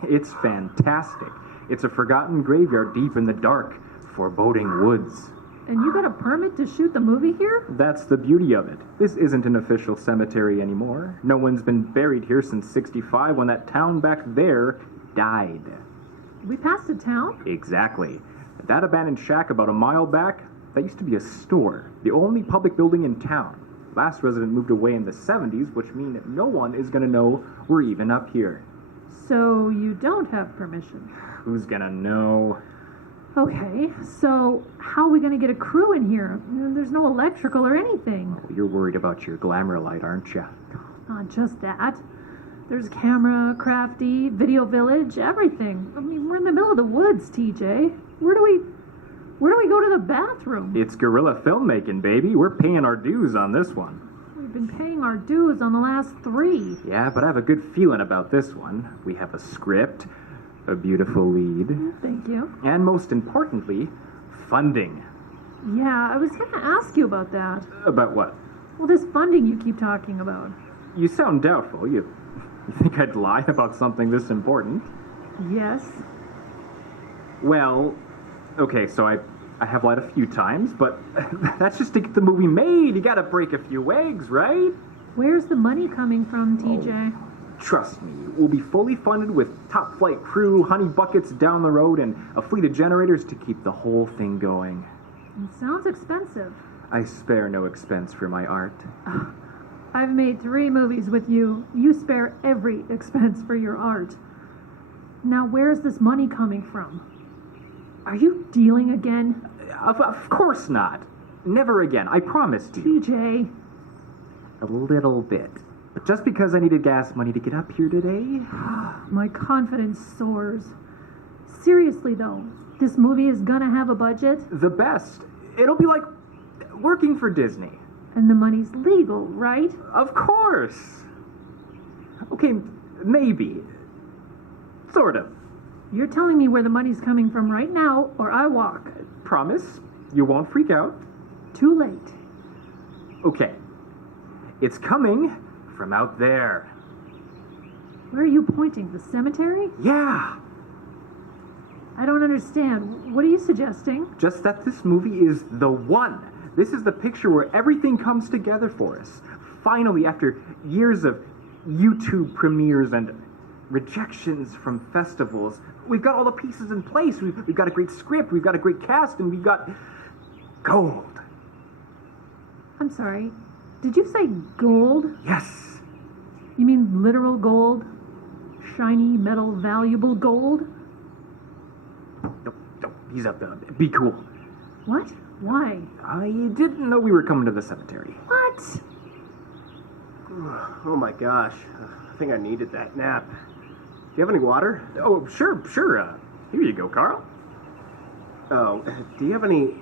It's fantastic. It's a forgotten graveyard deep in the dark, foreboding woods. And you got a permit to shoot the movie here? That's the beauty of it. This isn't an official cemetery anymore. No one's been buried here since '65 when that town back there died. We passed a town? Exactly. That abandoned shack about a mile back, that used to be a store. The only public building in town. Last resident moved away in the '70s, which means no one is going to know we're even up here. So you don't have permission? Who's going to know? Okay, so how are we going to get a crew in here? There's no electrical or anything. Oh, you're worried about your glamour light, aren't you? Not just that. There's camera, crafty, video village, everything. I mean, we're in the middle of the woods, TJ. Where do we go to the bathroom? It's guerrilla filmmaking, baby. We're paying our dues on this one. We've been paying our dues on the last 3. Yeah, but I have a good feeling about this one. We have a script, a beautiful lead, Thank you. and most importantly, funding. Yeah, I was going to ask you about that. About what? Well, this funding you keep talking about. You sound doubtful. You think I'd lie about something this important? Yes. Well, okay, so I have lied a few times, but that's just to get the movie made. You gotta break a few eggs, right? Where's the money coming from, TJ? Trust me, we'll be fully funded with top-flight crew, honey buckets down the road, and a fleet of generators to keep the whole thing going. It sounds expensive. I spare no expense for my art. I've made 3 movies with you. You spare every expense for your art. Now, where's this money coming from? Are you dealing again? Of course not. Never again, I promised you. TJ. A little bit. But just because I needed gas money to get up here today... My confidence soars. Seriously, though, this movie is gonna have a budget? The best. It'll be like working for Disney. And the money's legal, right? Of course. Okay, Maybe. Sort of. You're telling me where the money's coming from right now, or I walk. Promise? You won't freak out? Too late. Okay. It's coming from out there. Where are you pointing? The cemetery? Yeah. I don't understand. What are you suggesting? Just that this movie is the one. This is the picture where everything comes together for us. Finally, after years of YouTube premieres and rejections from festivals, we've got all the pieces in place. We've got a great script, we've got a great cast, and we've got gold. I'm sorry. Did you say gold? Yes. You mean literal gold? Shiny, metal, valuable gold? Don't ease up, be cool. What? Why? I didn't know we were coming to the cemetery. What? Oh my gosh. I think I needed that nap. Do you have any water? Oh, sure. Here you go, Carl. Oh, do you have any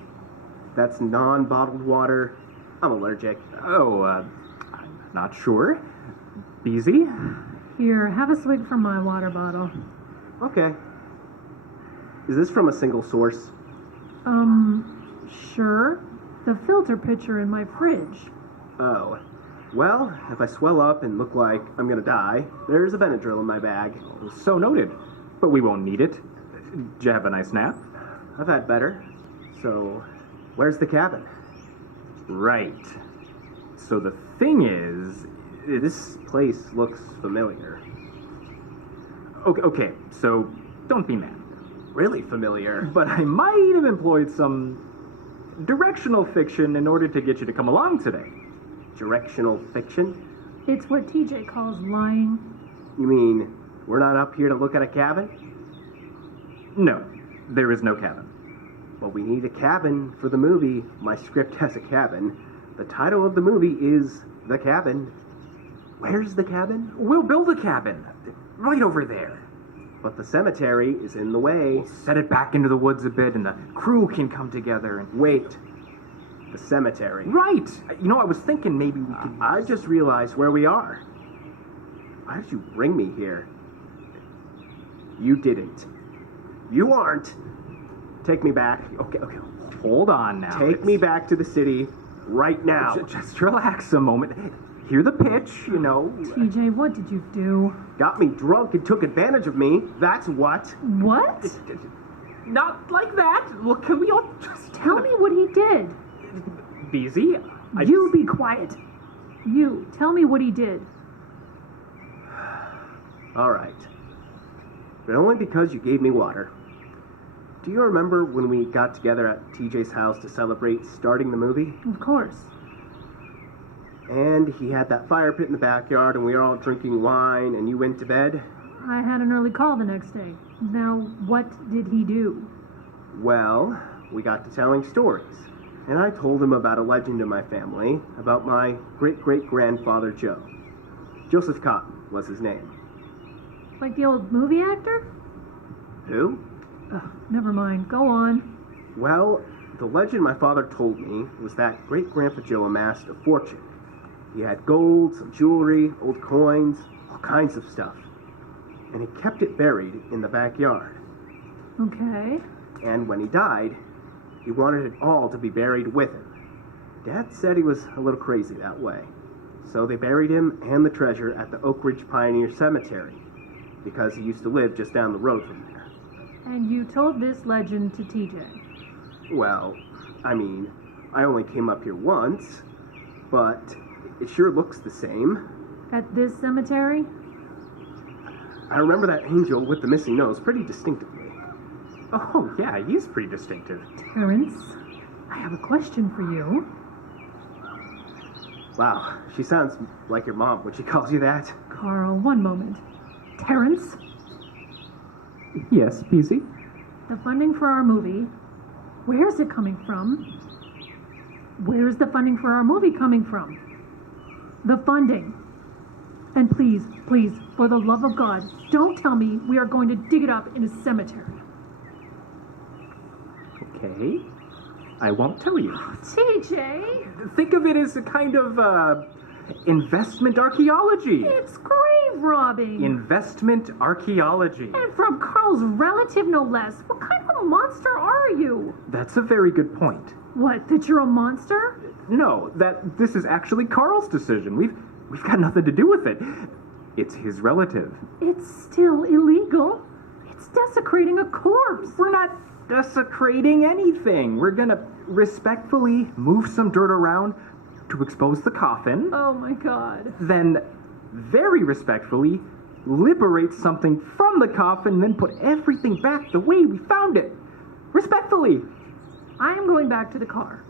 that's non-bottled water? I'm allergic. Oh, I'm not sure. Beezy? Here, have a swig from my water bottle. Okay. Is this from a single source? Sure. The filter pitcher in my fridge. Oh. Well, if I swell up and look like I'm gonna die, there's a Benadryl in my bag. So noted. But we won't need it. Did you have a nice nap? I've had better. So, where's the cabin? Right. So the thing is, This place looks familiar. Okay, so don't be mad. Really familiar. But I might have employed some directional fiction in order to get you to come along today. Directional fiction? It's what TJ calls lying. You mean we're not up here to look at a cabin? No, there is no cabin. Well, we need a cabin for the movie. My script has a cabin. The title of the movie is The Cabin. Where's the cabin? We'll build a cabin. Right over there. But the cemetery is in the way. Set it back into the woods a bit and the crew can come together and... Wait. The cemetery. Right! You know, I was thinking maybe we could... I just realized where we are. Why did you bring me here? You didn't. You aren't. Take me back. Okay. Hold on now. Take me back to the city right now. Just relax a moment. Hear the pitch, you know. TJ, what did you do? Got me drunk and took advantage of me. That's what. What? Not like that. Look, can we all just... Tell me what he did. Beezy? You be quiet. You, tell me what he did. All right. But only because you gave me water. Do you remember when we got together at TJ's house to celebrate starting the movie? Of course. And he had that fire pit in the backyard and we were all drinking wine and you went to bed? I had an early call the next day. Now, what did he do? Well, we got to telling stories. And I told him about a legend in my family, about my great-great-grandfather Joe. Joseph Cotton was his name. Like the old movie actor? Who? Never mind. Go on. Well, the legend my father told me was that great-grandpa Joe amassed a fortune. He had gold, some jewelry, old coins, all kinds of stuff. And he kept it buried in the backyard. Okay. And when he died, he wanted it all to be buried with him. Dad said he was a little crazy that way. So they buried him and the treasure at the Oak Ridge Pioneer Cemetery, because he used to live just down the road from there. And you told this legend to TJ? Well, I mean, I only came up here once, but it sure looks the same. At this cemetery? I remember that angel with the missing nose pretty distinctively. Oh, yeah, he's pretty distinctive. Terrence, I have a question for you. Wow, she sounds like your mom when she calls you that. Carl, one moment. Terrence, Yes, Beezy? the funding for our movie, where's it coming from? Where's the funding for our movie coming from? The funding. And please, for the love of God, don't tell me we are going to dig it up in a cemetery. Okay. I won't tell you. TJ! Think of it as a kind of, Investment archaeology. It's grave robbing. Investment archaeology. And from Carl's relative, no less. What kind of a monster are you? That's a very good point. What, that you're a monster? No, that this is actually Carl's decision. We've got nothing to do with it. It's his relative. It's still illegal. It's desecrating a corpse. We're not desecrating anything. We're gonna respectfully move some dirt around to expose the coffin. Oh my God. Then, very respectfully, liberate something from the coffin, then put everything back the way we found it. Respectfully. I am going back to the car.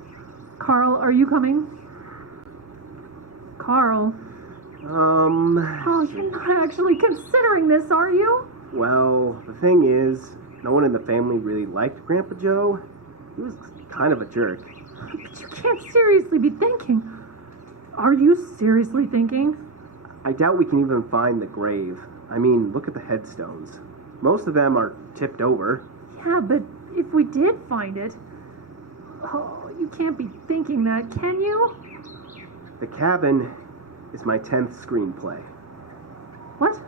Carl, are you coming? Carl. Oh, you're not actually considering this, are you? Well, the thing is, no one in the family really liked Grandpa Joe. He was kind of a jerk. But you can't seriously be thinking. Are you seriously thinking? I doubt we can even find the grave. I mean, look at the headstones. Most of them are tipped over. Yeah, but if we did find it... Oh, you can't be thinking that, can you? The Cabin is my 10th screenplay. What?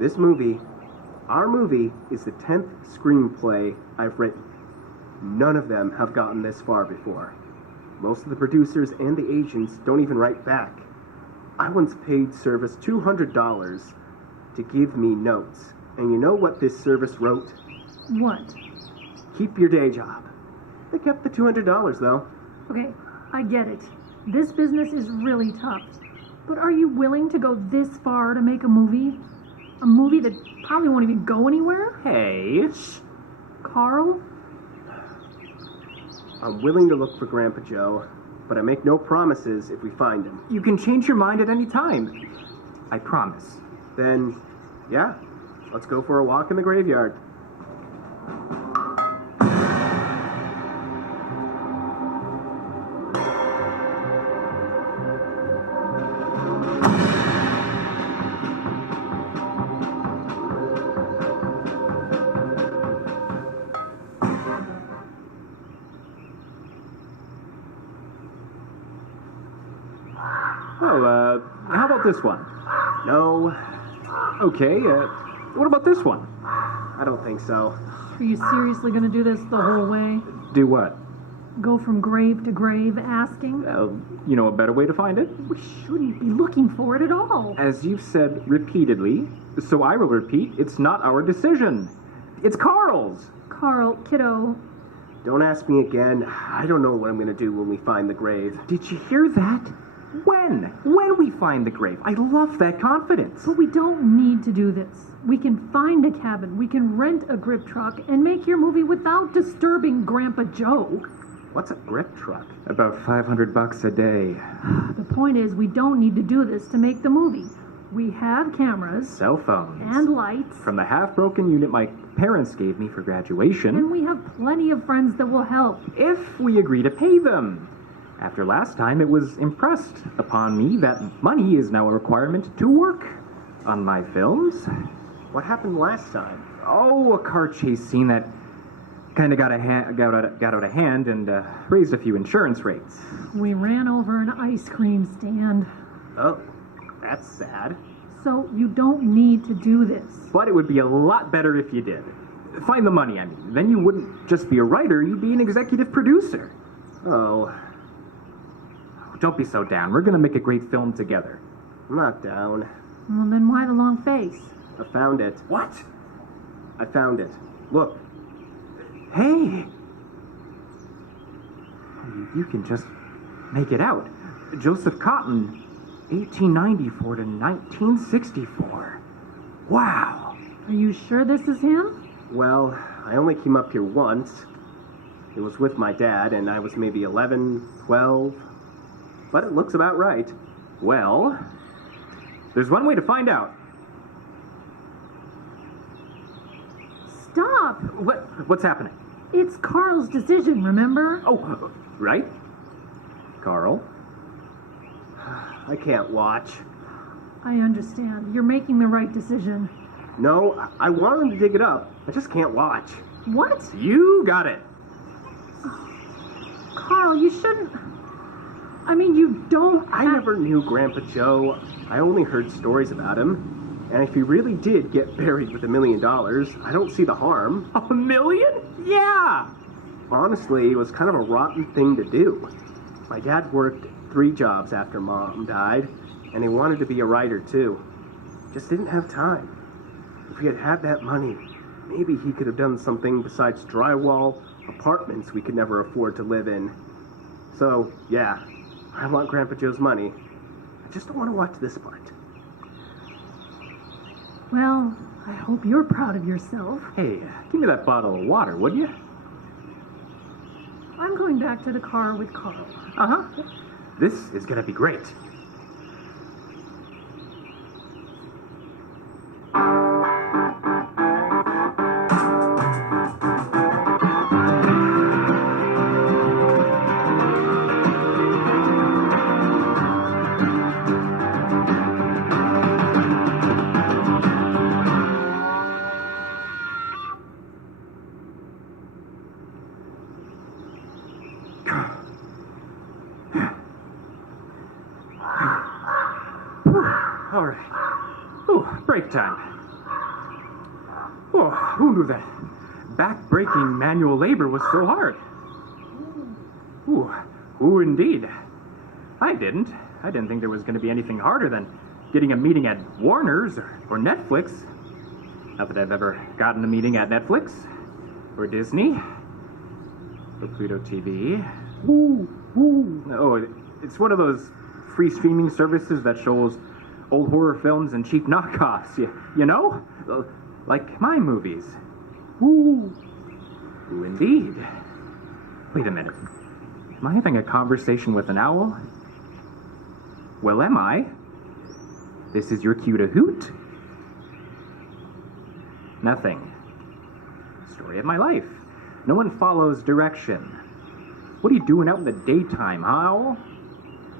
This movie, our movie, is the 10th screenplay I've written. None of them have gotten this far before. Most of the producers and the agents don't even write back. I once paid Service $200 to give me notes. And you know what this service wrote? What? Keep your day job. They kept the $200 though. Okay, I get it. This business is really tough. But are you willing to go this far to make a movie? A movie that probably won't even go anywhere? Hey. Carl? I'm willing to look for Grandpa Joe, but I make no promises if we find him. You can change your mind at any time. I promise. Then, yeah, let's go for a walk in the graveyard. Oh, how about this one? No, Okay, what about this one? I don't think so. Are you seriously going to do this the whole way? Do what? Go from grave to grave asking? You know a better way to find it? We shouldn't be looking for it at all. As you've said repeatedly, so I will repeat, it's not our decision. It's Carl's. Carl, kiddo, Don't ask me again. I don't know what I'm going to do when we find the grave. Did you hear that? When we find the grave. I love that confidence. but we don't need to do this. We can find a cabin, we can rent a grip truck, and make your movie without disturbing Grandpa Joe. What's a grip truck? About $500 a day. The point is, we don't need to do this to make the movie. We have cameras Cell phones. and lights, From the half-broken unit my parents gave me for graduation. and we have plenty of friends that will help. If we agree to pay them. After last time, it was impressed upon me that money is now a requirement to work on my films. What happened last time? Oh, a car chase scene that kind of got out of hand and raised a few insurance rates. We ran over an ice cream stand. Oh, that's sad. So you don't need to do this. But it would be a lot better if you did. Find the money, I mean. Then you wouldn't just be a writer, you'd be an executive producer. Oh, Don't be so down. We're gonna make a great film together. I'm not down. Well, then why the long face? I found it. What? I found it. Look, Hey! You can just make it out. Joseph Cotton, 1894 to 1964. Wow! Are you sure this is him? well, I only came up here once. It was with my dad, and I was maybe 11, 12. But it looks about right. Well, there's one way to find out. Stop! What's happening? It's Carl's decision, remember? Oh, right? Carl? I can't watch. I understand. You're making the right decision. No, I want him to dig it up. I just can't watch. What? You got it. Carl, you shouldn't... I mean, you don't I never knew Grandpa Joe. I only heard stories about him. And if he really did get buried with $1 million, I don't see the harm. $1 million? Yeah! Honestly, it was kind of a rotten thing to do. My dad worked 3 jobs after Mom died, and he wanted to be a writer too. Just didn't have time. If he had had that money, maybe he could have done something besides drywall apartments we could never afford to live in. So, yeah, I want Grandpa Joe's money. I just don't want to watch this part. Well, I hope you're proud of yourself. Hey, give me that bottle of water, would you? I'm going back to the car with Carl. Uh-huh. This is gonna be great. All right. Ooh, break time. Oh, who knew that back-breaking manual labor was so hard? Ooh, indeed. I didn't think there was going to be anything harder than getting a meeting at Warner's or Netflix. Not that I've ever gotten a meeting at Netflix or Disney or Pluto TV. Oh, it's one of those free streaming services that shows old horror films and cheap knockoffs, you know? Like my movies. Ooh, indeed. Wait a minute. Am I having a conversation with an owl? Well, am I? This is your cue to hoot? Nothing. Story of my life. No one follows direction. What are you doing out in the daytime, huh, owl?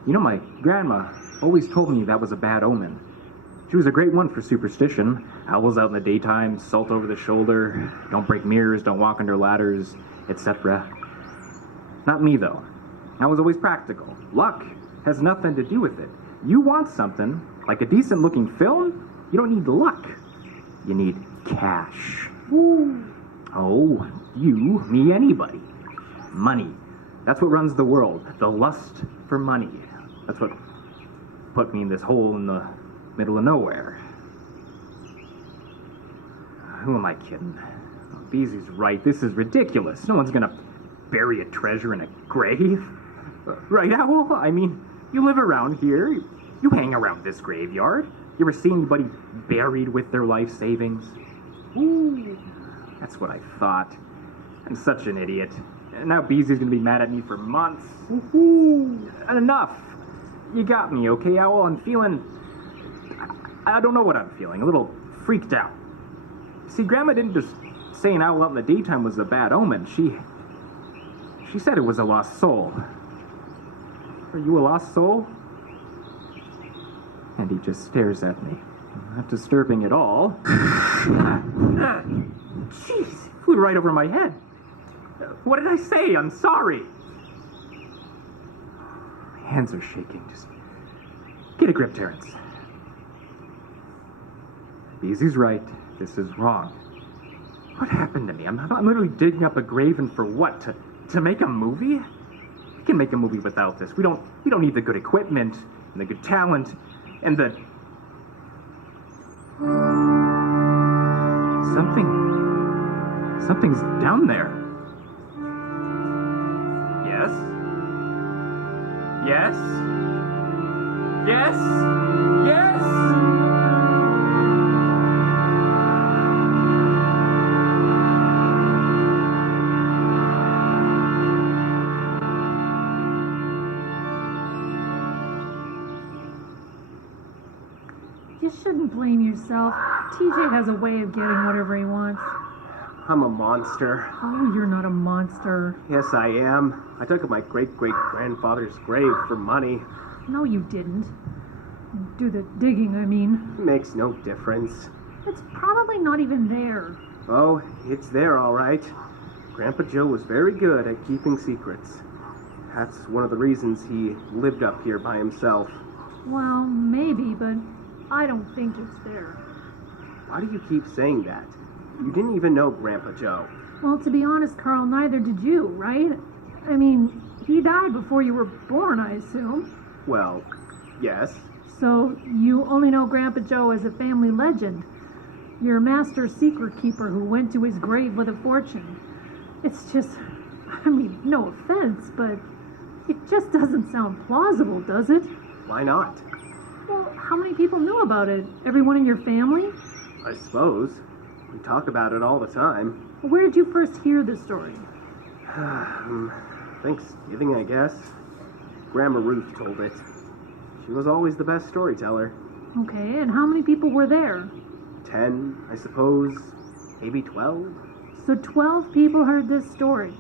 You know, my grandma always told me that was a bad omen. She was a great one for superstition. Owls out in the daytime, salt over the shoulder, don't break mirrors, don't walk under ladders, etc. Not me, though. I was always practical. Luck has nothing to do with it. You want something, like a decent-looking film, you don't need luck. You need cash. Ooh. Oh, you, me, anybody. Money. That's what runs the world. The lust for money. That's what put me in this hole in the middle of nowhere. Who am I kidding? Oh, Beezy's right. This is ridiculous. No one's gonna bury a treasure in a grave. Right, Owl? I mean, you live around here. You hang around this graveyard. You ever see anybody buried with their life savings? Ooh, that's what I thought. I'm such an idiot. And now Beezy's gonna be mad at me for months. Ooh, enough. You got me, okay, Owl? I'm feeling... I don't know what I'm feeling. A little freaked out. See, Grandma didn't just say an owl out in the daytime was a bad omen. She said it was a lost soul. Are you a lost soul? And he just stares at me. Not disturbing at all. Jeez, flew right over my head. What did I say? I'm sorry. My hands are shaking. Just get a grip, Terrence. Beezy's right. This is wrong. What happened to me? I'm literally digging up a grave, and for what? To make a movie? We can make a movie without this. We don't need the good equipment and the good talent and the... Something's down there. Yes? Yes? Yes? Yes? You shouldn't blame yourself. TJ has a way of getting whatever he wants. I'm a monster. Oh, you're not a monster. Yes, I am. I dug up my great-great-grandfather's grave for money. No, you didn't. Do the digging, I mean. It makes no difference. It's probably not even there. Oh, it's there, all right. Grandpa Joe was very good at keeping secrets. That's one of the reasons he lived up here by himself. Well, maybe, but I don't think it's there. Why do you keep saying that? You didn't even know Grandpa Joe. Well, to be honest, Carl, neither did you, right? I mean, he died before you were born, I assume. Well, yes. So you only know Grandpa Joe as a family legend. Your master secret keeper who went to his grave with a fortune. It's just, I mean, no offense, but it just doesn't sound plausible, does it? Why not? Well, how many people knew about it? Everyone in your family? I suppose. We talk about it all the time. Where did you first hear this story? Thanksgiving, I guess. Grandma Ruth told it. She was always the best storyteller. Okay, and how many people were there? 10, I suppose. Maybe 12. So 12 people heard this story.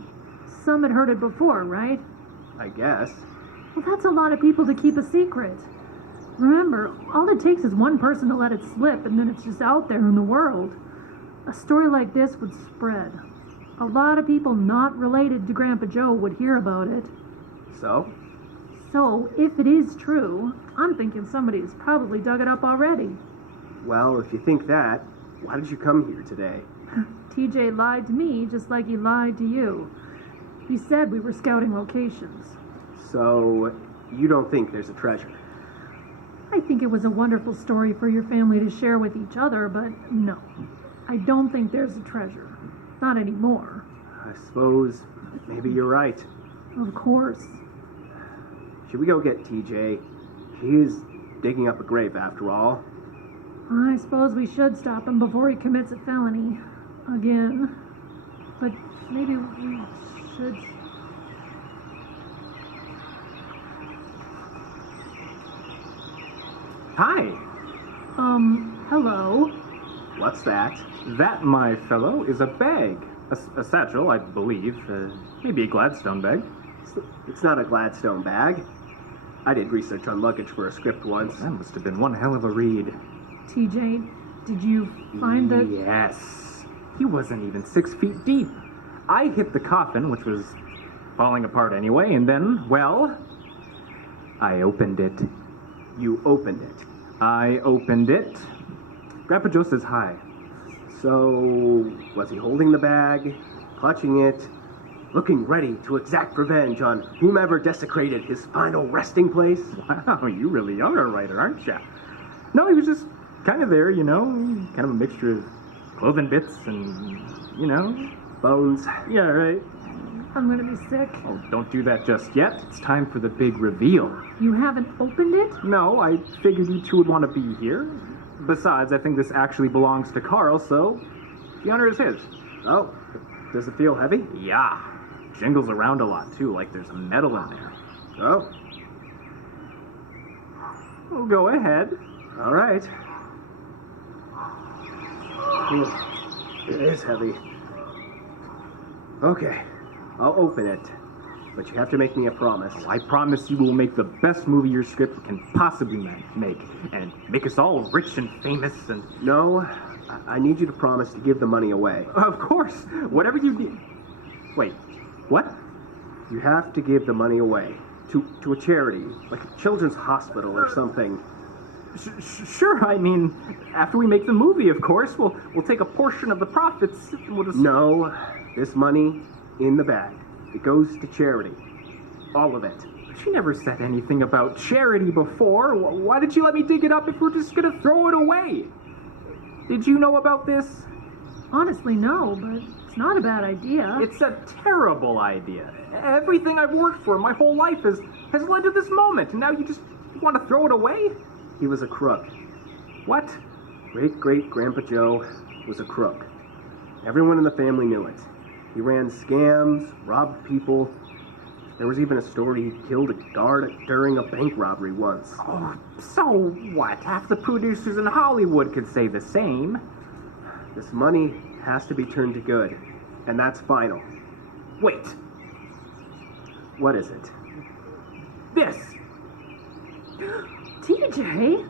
Some had heard it before, right? I guess. Well, that's a lot of people to keep a secret. Remember, all it takes is one person to let it slip, and then it's just out there in the world. A story like this would spread. A lot of people not related to Grandpa Joe would hear about it. So? So, if it is true, I'm thinking somebody has probably dug it up already. Well, if you think that, why did you come here today? TJ lied to me just like he lied to you. He said we were scouting locations. So, you don't think there's a treasure? I think it was a wonderful story for your family to share with each other, but no. I don't think there's a treasure. Not anymore. I suppose maybe you're right. Of course. Should we go get TJ? He is digging up a grave after all. I suppose we should stop him before he commits a felony. Again. But maybe we should... Hi. Hello. What's that? That, my fellow, is a bag. A satchel, I believe. Maybe a Gladstone bag. It's not a Gladstone bag. I did research on luggage for a script once. That must have been one hell of a read. TJ, did you find the... Yes. He wasn't even 6 feet deep. I hit the coffin, which was falling apart anyway, and then, well, I opened it. You opened it. I opened it. Grandpa Joe says hi. So, was he holding the bag, clutching it, looking ready to exact revenge on whomever desecrated his final resting place? Wow, you really are a writer, aren't you? No, he was just kind of there, you know, kind of a mixture of clothing bits and, you know, bones. Yeah, right. I'm gonna be sick. Oh, don't do that just yet. It's time for the big reveal. You haven't opened it? No, I figured you two would want to be here. Besides, I think this actually belongs to Carl, so the honor is his. Oh, does it feel heavy? Yeah. Jingles around a lot, too, like there's metal in there. Oh. Well, go ahead. All right. It is heavy. Okay, I'll open it. But you have to make me a promise. Oh, I promise you will make the best movie your script can possibly make. And make us all rich and famous and... No, I need you to promise to give the money away. Of course. Whatever you need. Wait, what? You have to give the money away. To a charity, like a children's hospital or something. Sure, I mean, after we make the movie, of course, we'll take a portion of the profits and we'll just... No, this money in the bag. It goes to charity. All of it. She never said anything about charity before. Why did you let me dig it up if we're just gonna throw it away? Did you know about this? Honestly, no, but it's not a bad idea. It's a terrible idea. Everything I've worked for my whole life has led to this moment, and now you just want to throw it away? He was a crook. What? Great-great-grandpa Joe was a crook. Everyone in the family knew it. He ran scams, robbed people. There was even a story he killed a guard during a bank robbery once. Oh, so what? Half the producers in Hollywood could say the same. This money has to be turned to good, and that's final. Wait. What is it? This. TJ?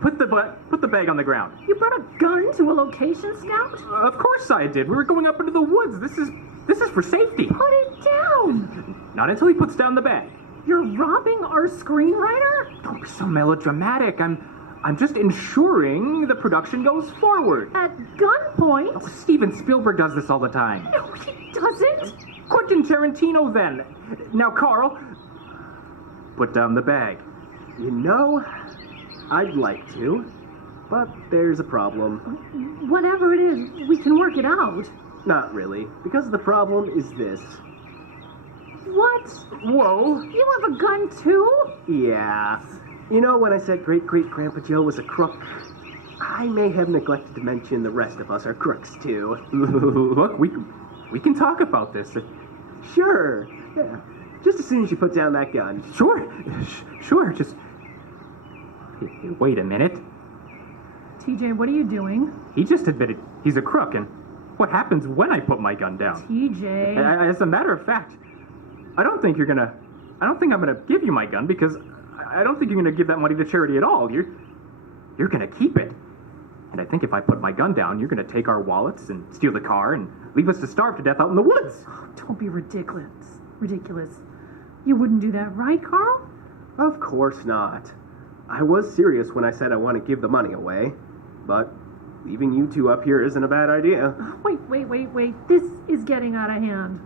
Put the bag on the ground. You brought a gun to a location scout? Of course I did. We were going up into the woods. This is for safety. Put it down! Not until he puts down the bag. You're robbing our screenwriter? Don't be so melodramatic. I'm just ensuring the production goes forward. At gunpoint? Oh, Steven Spielberg does this all the time. No, he doesn't. Quentin Tarantino, then. Now, Carl, put down the bag. You know, I'd like to, but there's a problem. Whatever it is, we can work it out. Not really, because the problem is this. What? Whoa. You have a gun too? Yeah. You know, when I said great-great-grandpa Joe was a crook, I may have neglected to mention the rest of us are crooks too. Look, we can talk about this. Sure. Yeah. Just as soon as you put down that gun. Sure, just... Wait a minute. TJ, what are you doing? He just admitted he's a crook, and what happens when I put my gun down? TJ... As a matter of fact, I don't think I'm gonna give you my gun, because I don't think you're gonna give that money to charity at all. You're gonna keep it. And I think if I put my gun down, you're gonna take our wallets and steal the car and leave us to starve to death out in the woods. Don't be ridiculous. You wouldn't do that, right, Carl? Of course not. I was serious when I said I want to give the money away, but leaving you two up here isn't a bad idea. Wait. This is getting out of hand.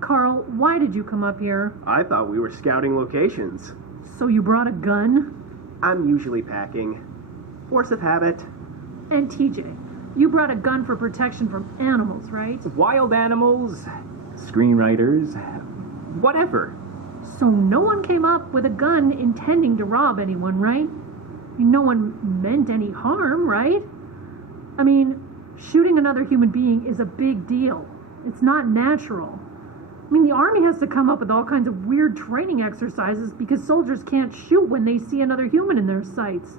Carl, why did you come up here? I thought we were scouting locations. So you brought a gun? I'm usually packing. Force of habit. And TJ, you brought a gun for protection from animals, right? Wild animals, screenwriters, whatever. So no one came up with a gun intending to rob anyone, right? No one meant any harm, right? I mean, shooting another human being is a big deal. It's not natural. I mean, the Army has to come up with all kinds of weird training exercises because soldiers can't shoot when they see another human in their sights.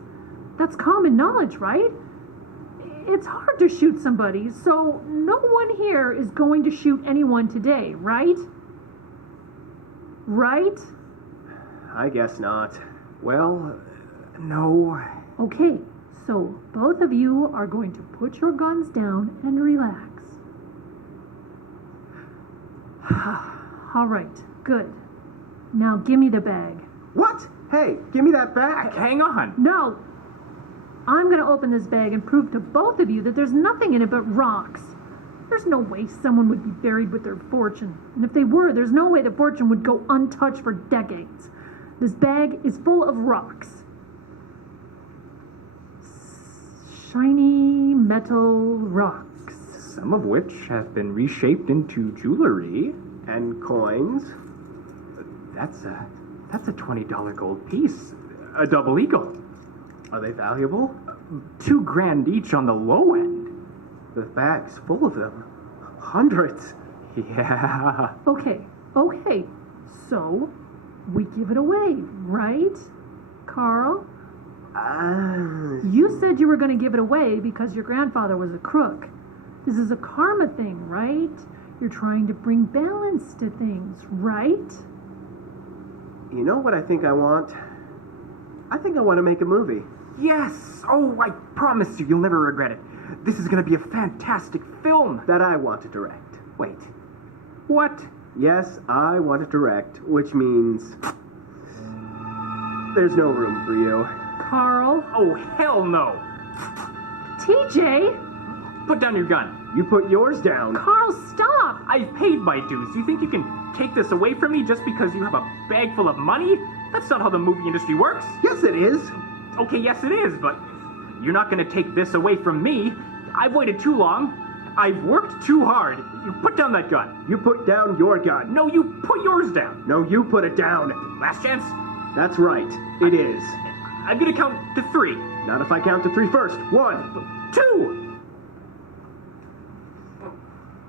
That's common knowledge, right? It's hard to shoot somebody, so no one here is going to shoot anyone today, right? Right? I guess not. Well, no. Okay, so both of you are going to put your guns down and relax. All right, good. Now give me the bag. What? Hey, give me that back. Hang on. No! I'm going to open this bag and prove to both of you that there's nothing in it but rocks. There's no way someone would be buried with their fortune. And if they were, there's no way the fortune would go untouched for decades. This bag is full of rocks. Shiny metal rocks. Some of which have been reshaped into jewelry. And coins. That's a $20 gold piece. A double eagle. Are they valuable? $2,000 each on the low end. The bag's full of them. Hundreds. Yeah. Okay. So, we give it away, right? Carl? You said you were going to give it away because your grandfather was a crook. This is a karma thing, right? You're trying to bring balance to things, right? You know what I think I want? I think I want to make a movie. Yes! Oh, I promise you'll never regret it. This is going to be a fantastic film. That I want to direct. Wait. What? Yes, I want to direct, which means there's no room for you. Carl? Oh, hell no! TJ? Put down your gun. You put yours down. Carl, stop! I've paid my dues. Do you think you can take this away from me just because you have a bag full of money? That's not how the movie industry works. Yes, it is. Okay, yes it is, but you're not going to take this away from me. I've waited too long. I've worked too hard. You put down that gun. You put down your gun. No, you put yours down. No, you put it down. Last chance? That's right. It is. I'm going to count to 3. Not if I count to 3 first. 1, 2.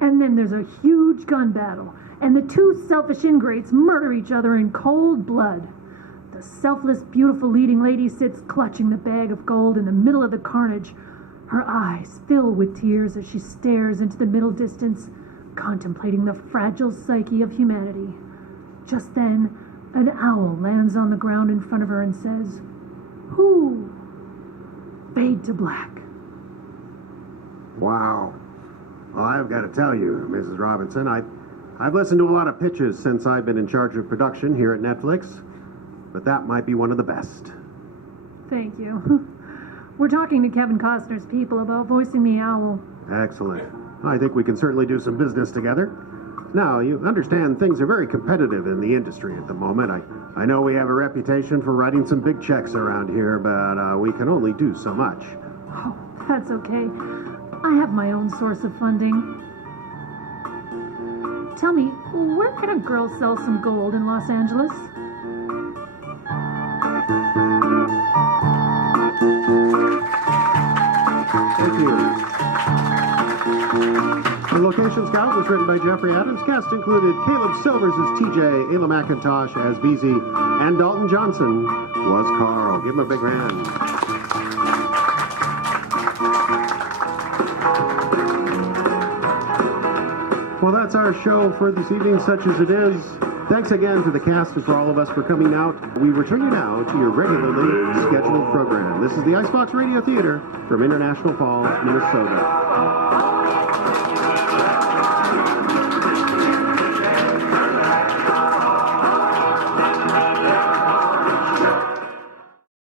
And then there's a huge gun battle, and the two selfish ingrates murder each other in cold blood. The selfless, beautiful leading lady sits clutching the bag of gold in the middle of the carnage. Her eyes fill with tears as she stares into the middle distance, contemplating the fragile psyche of humanity. Just then, an owl lands on the ground in front of her and says, "Who?" Fade to black. Wow. Well, I've got to tell you, Mrs. Robinson, I I've listened to a lot of pitches since I've been in charge of production here at Netflix, but that might be one of the best. Thank you. We're talking to Kevin Costner's people about voicing the owl. Excellent. I think we can certainly do some business together. Now, you understand things are very competitive in the industry at the moment. I know we have a reputation for writing some big checks around here, but we can only do so much. Oh, that's okay. I have my own source of funding. Tell me, where can a girl sell some gold in Los Angeles? Thank you. The Location Scout was written by Jeffrey Adams. Cast included Caleb Silvers as TJ, Ayla McIntosh as BZ, and Dalton Johnson was Carl. Give him a big hand. Well, that's our show for this evening, such as it is. Thanks again to the cast and for all of us for coming out. We return you now to your regularly scheduled program. This is the Icebox Radio Theater from International Falls, Minnesota.